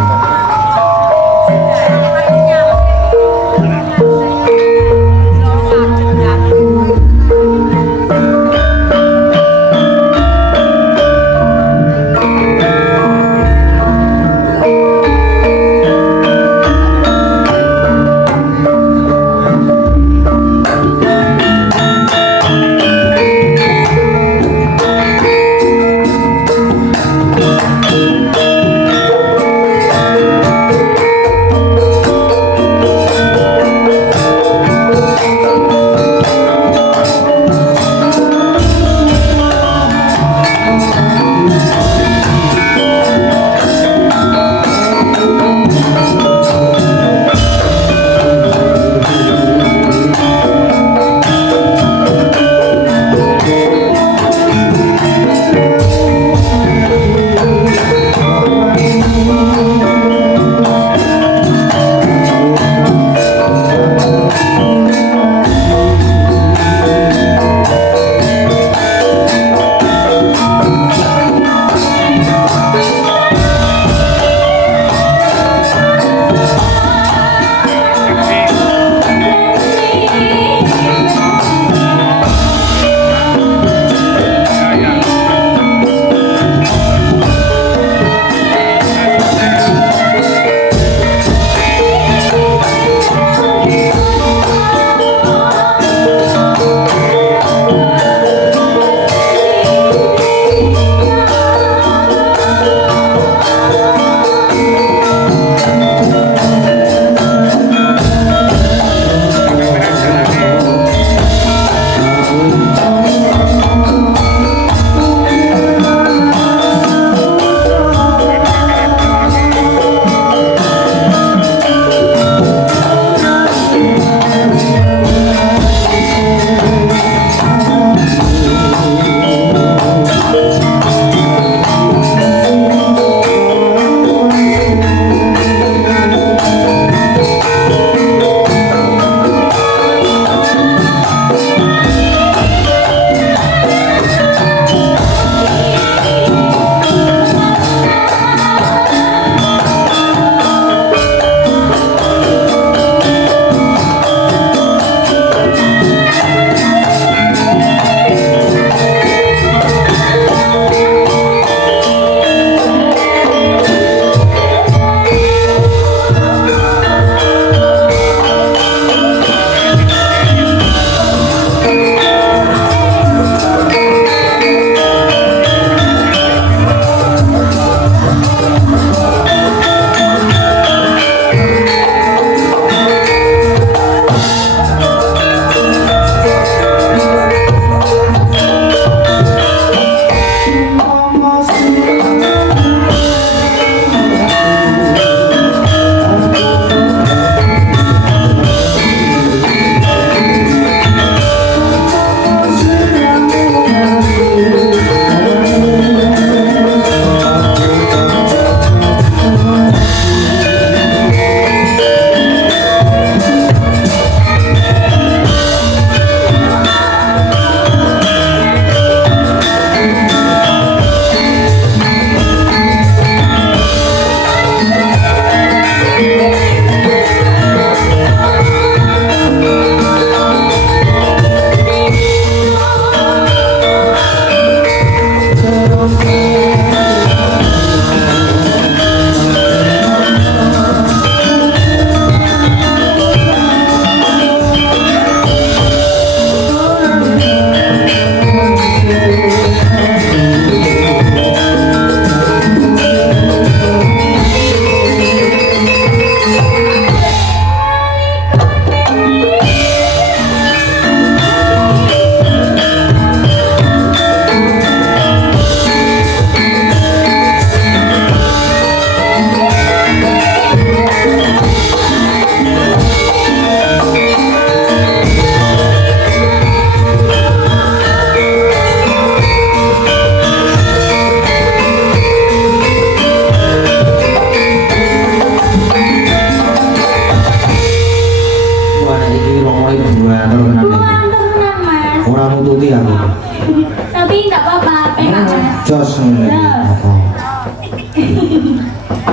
Tapi enggak apa-apa, PKS. Jos ngene. Jos.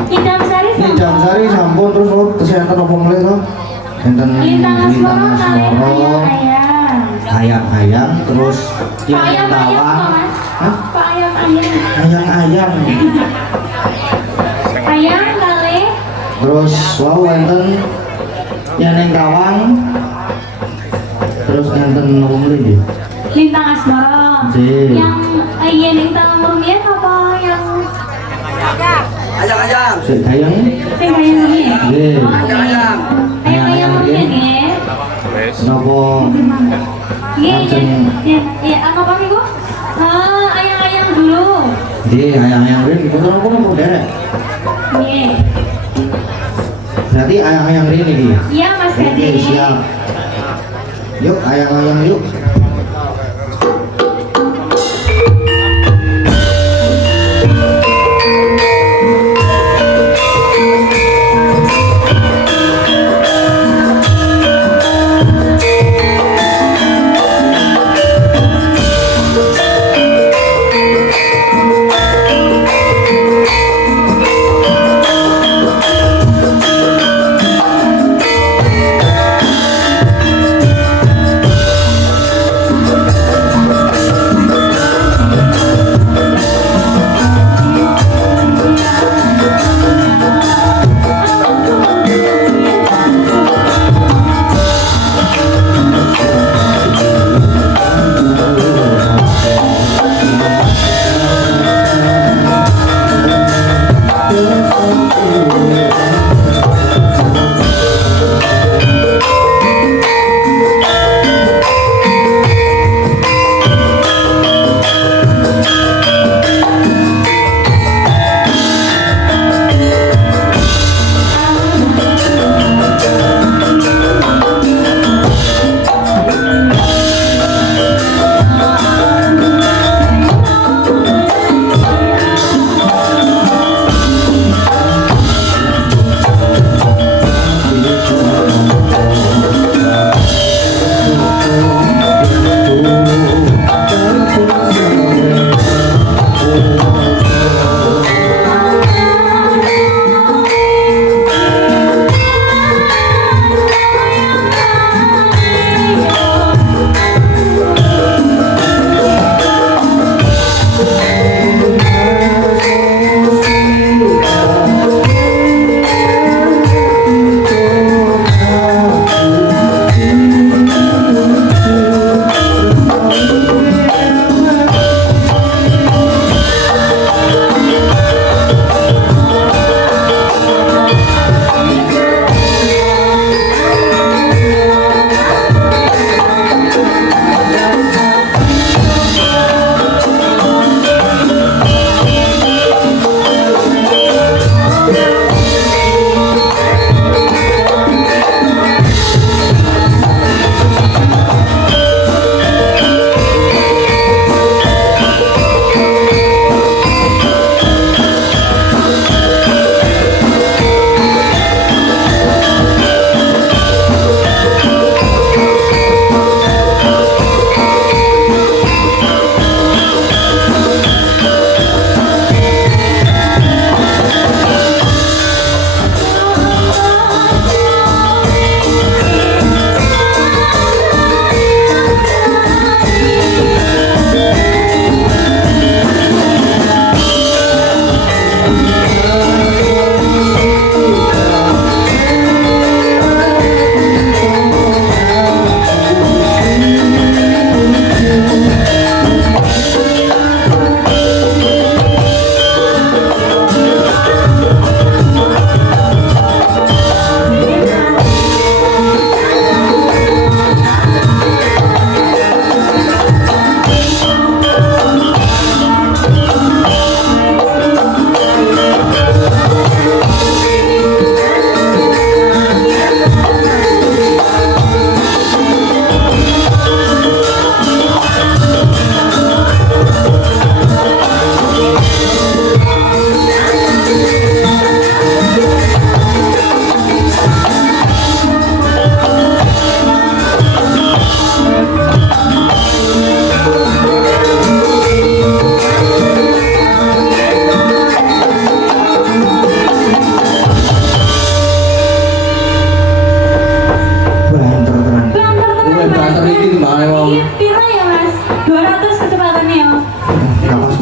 Idam Sari Ini jam sari sampun terus kesehatan apa mulai to? Enten Lintang Asmoro kali Asmoro, ayam-ayam. ayam-ayam terus yang Ayam-ayam tawang. kok, Mas? Hah? Kok ayam-ayam? Ayam-ayam. Ayam kali. Terus wow enten yang neng tawang. Terus enten apa mulai nggih? Lintang Asmoro. Nggih. Yang ayam lintang murmian apa yang Sik dayang. sing ayam murmian? Nggih. Oh, ayam. Ayam murmian nggih. Wes. Napa Nggih, Langsung. ya, apa Ibu? Ayam-ayam dulu. nggih ayam-ayam rene iku terus kok derek. Nggih. Berarti ayam-ayam rene iki. Iya, Mas Oke, Gade. siap. Yuk, ayam-ayam yuk.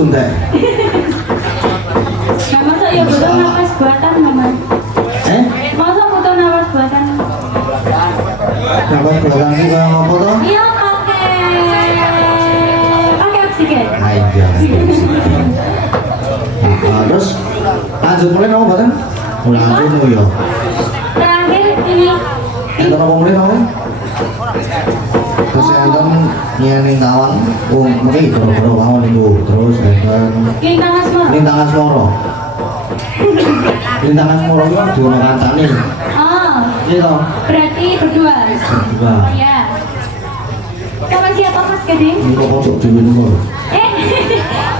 kuntek. Nah, masa ya butuh napas buatan, Mama? Masa butuh napas buatan? Napas buatan ini kayak apa toh? Iya, pakai oksigen. Aja. Nah, terus lanjut mulai apa buatan? Mulai lanjut ya. Terakhir ini Enten apa mulai apa? Kesehatan nyening kawan. Oh, mungkin boro-boro kawan itu. Terus enten lintang asmara. Lintang Asmoro. Lintang Asmoro itu dua kancane. Oh, Iya toh? berarti berdua. Berdua. Oh ya. Sama siapa Mas Gading? Ini kok kocok dhewe niku.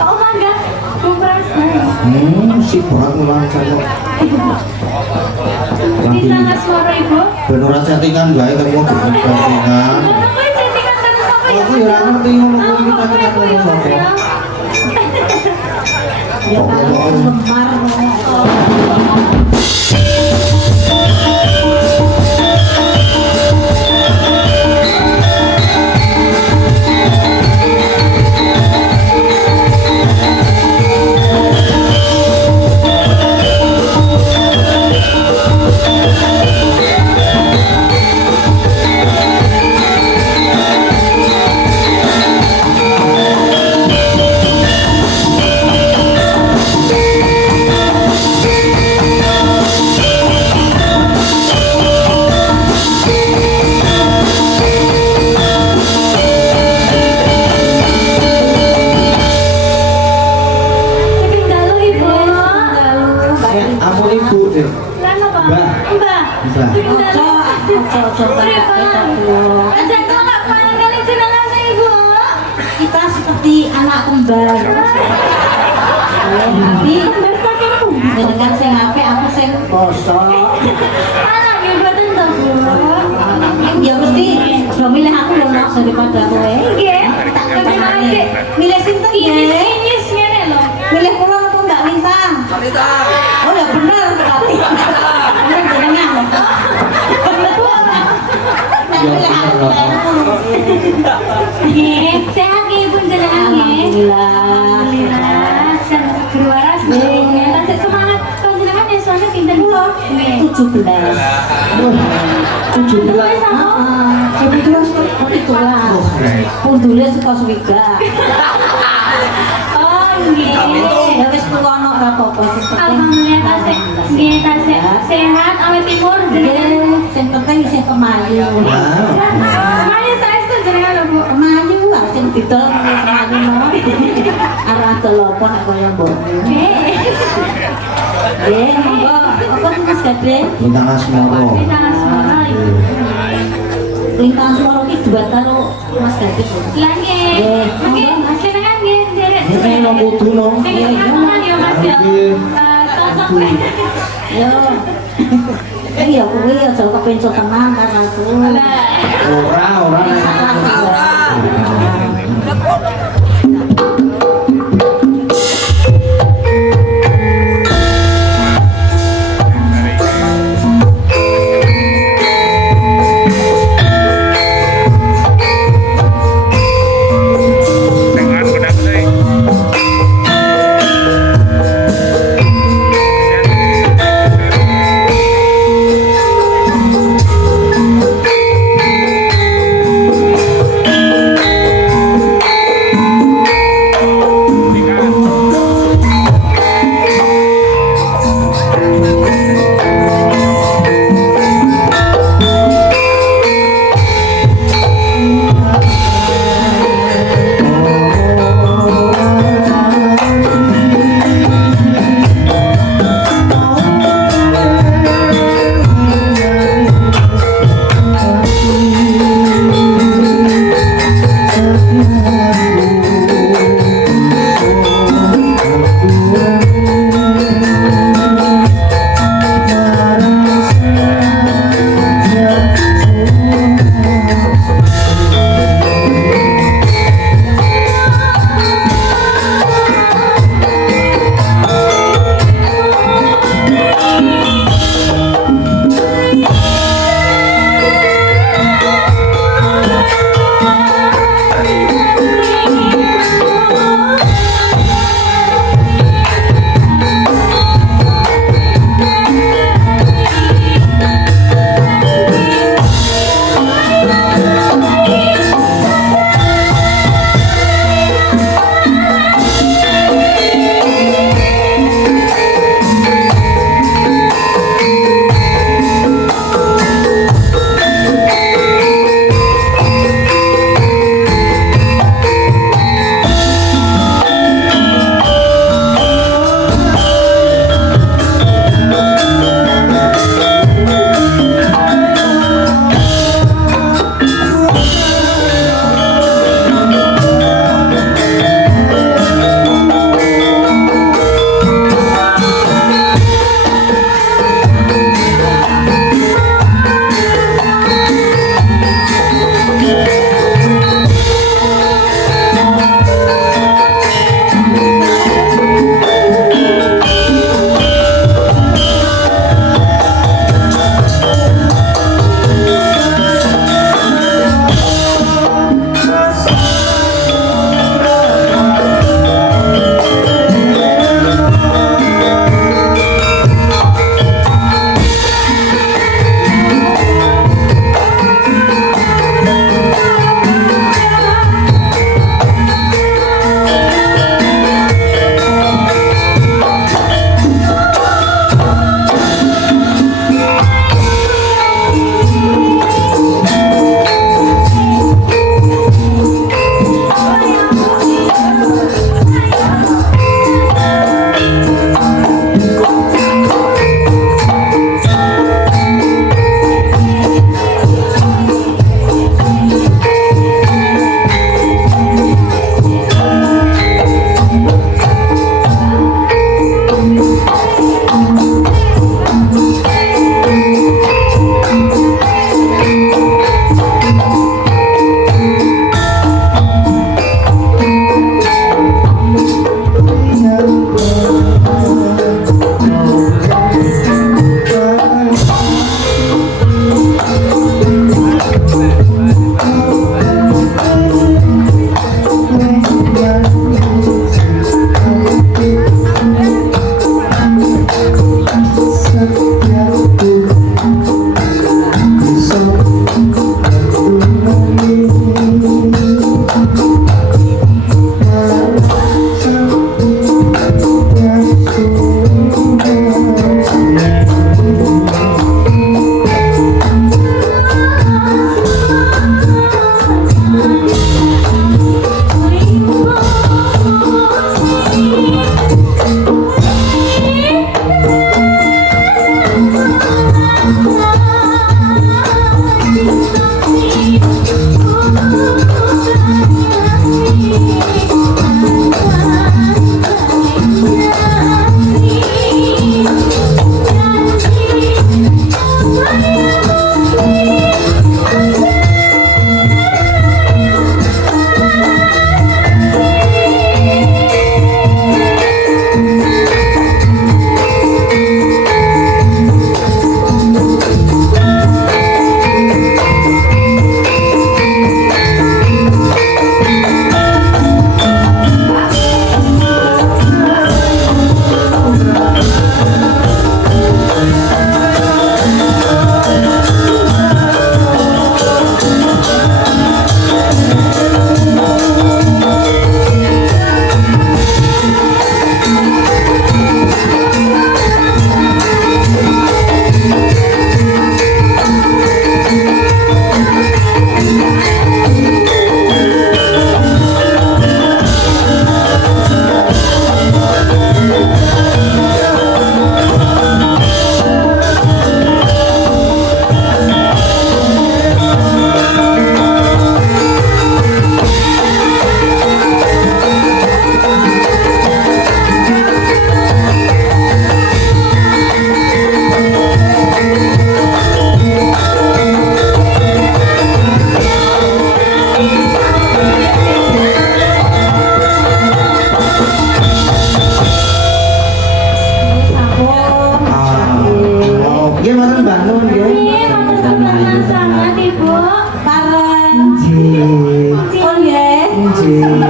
Oh mangga. Kumpras. Sip banget mulan saya. Lagi Lintang asmara Ibu. ben ora chattingan gawe karo wong chattingan. Mana kowe chattingan karo sapa ya? Aku ya ora ngerti ngono kuwi kita chattingan karo sapa. Ya kalau gemar. Saking dalu Ibu. Ampun ibu deh. Lan apa? Mbak. Mbak. Mbak. Saking dalu. Ojo Ajak kelak mana kali jenengan Ibu? kita seperti anak kembar. Tapi Kembar saking kumbang. dengan sing apik aku sing bosok. Anak ya boten to, Bu. Ya mesti do milih aku lho Nok daripada kowe. Nggih. Tak Kembar kemana. Milih sinten nggih? Inis ngene lho. Milih kula apa Mbak Lintang? Oh ya bener berarti. Bener jenengan. Nah, milih aku. Nggih, sehat nggih Ibu jenengan nggih. Alhamdulillah. Alhamdulillah. Sehat berwaras nggih. Tasik semangat panjenengan ya soalnya pinten kula. Nggih. 17. Kowe sama? Jadi terus itu lah. Pundule suka swiga. Oh, nggih. Ya wis tuwa ono ora apa-apa sing penting. Alhamdulillah tasik. Nggih, tasik sehat awet timur jenengan. Nggih, sing penting isih kemayu. Mari saestu jenengan lho, Bu. Kemayu ah sing didol kemayu no. Arah telepon nek kaya mbokne. Nggih. Nggih, monggo. Apa sih Mas Gade? Lintang Asmoro. Kita asmara Ibu. Lintang suara iki duet karo Mas Gade. Lah nggih. Nggih, jenengan nggih nderek. Ini no kudu no. Nggih, kantongan ya Mas ya. Cocok. Yo. Iya, kuwi aja kepencut tenan karo aku. Lah. Ora. Dengan benar benar.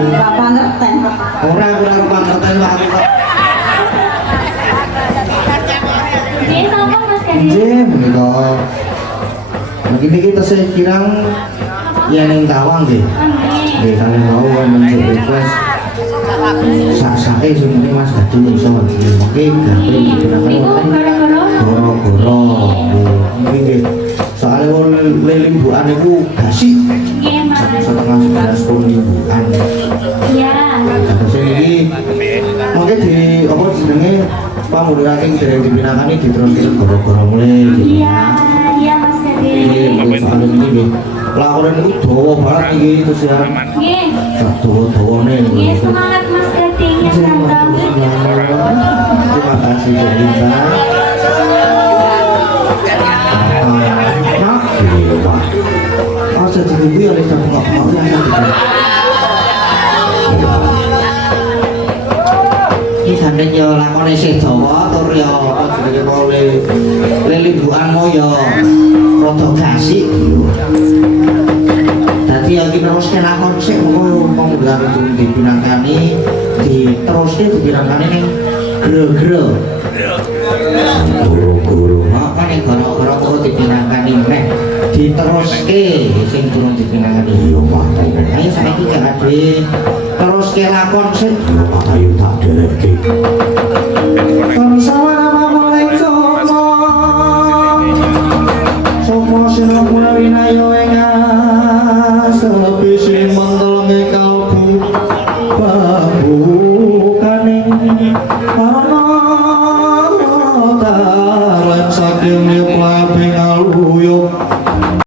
Bapak ngerten. Orang kurang pangerten wae kok. Ini sama Mas Kadi. Jem gitu. Begini kita saya kirang ya ning Tawang nggih. Amin. Nggih kalian mau menjadi request sak-sake sing Mas Gadi iso mungkin gawe digunakan Ibu gara-gara goro-goro. Nggih. Soalnya wong lelimbukan iku gasik. nggih Mas. Setengah 11 ribuan. Iya. Terus ini mungkin di apa jenenge pamulihake dereng dipinakani diteruskan goro-goro mulai. Iya, iya Mas Kadi. Soalnya ini nggih. Laporan itu dawa banget iki terus ya. Nggih. Sak dawa-dawane. Nggih, semangat Mas Kadi ya ganteng. Terima kasih Linda. Nak, dewa. Asa dibubi oleh bengok-bengok ya sak. Iki sampeyan yo lakone sih dawa tur yo apa jenenge oleh lelimbukanmu yo rada gasik. Dadi ya iki neruske lakon sik mengko panggonan itu dipinangkani diteruske dipinangkani ning gero-gero. Guru-guru apa ning goro-goro kok dipinangkani meneh diteruske sing durung dipinangkani yo Pak. Ayo saiki gak ade teruske lakon sik yo Pak ayo tak dereke. Assalamualaikum. Sopo sing winaya engas sebisi mentelenge kalbu babu kaning ana taran saking plebing aluyup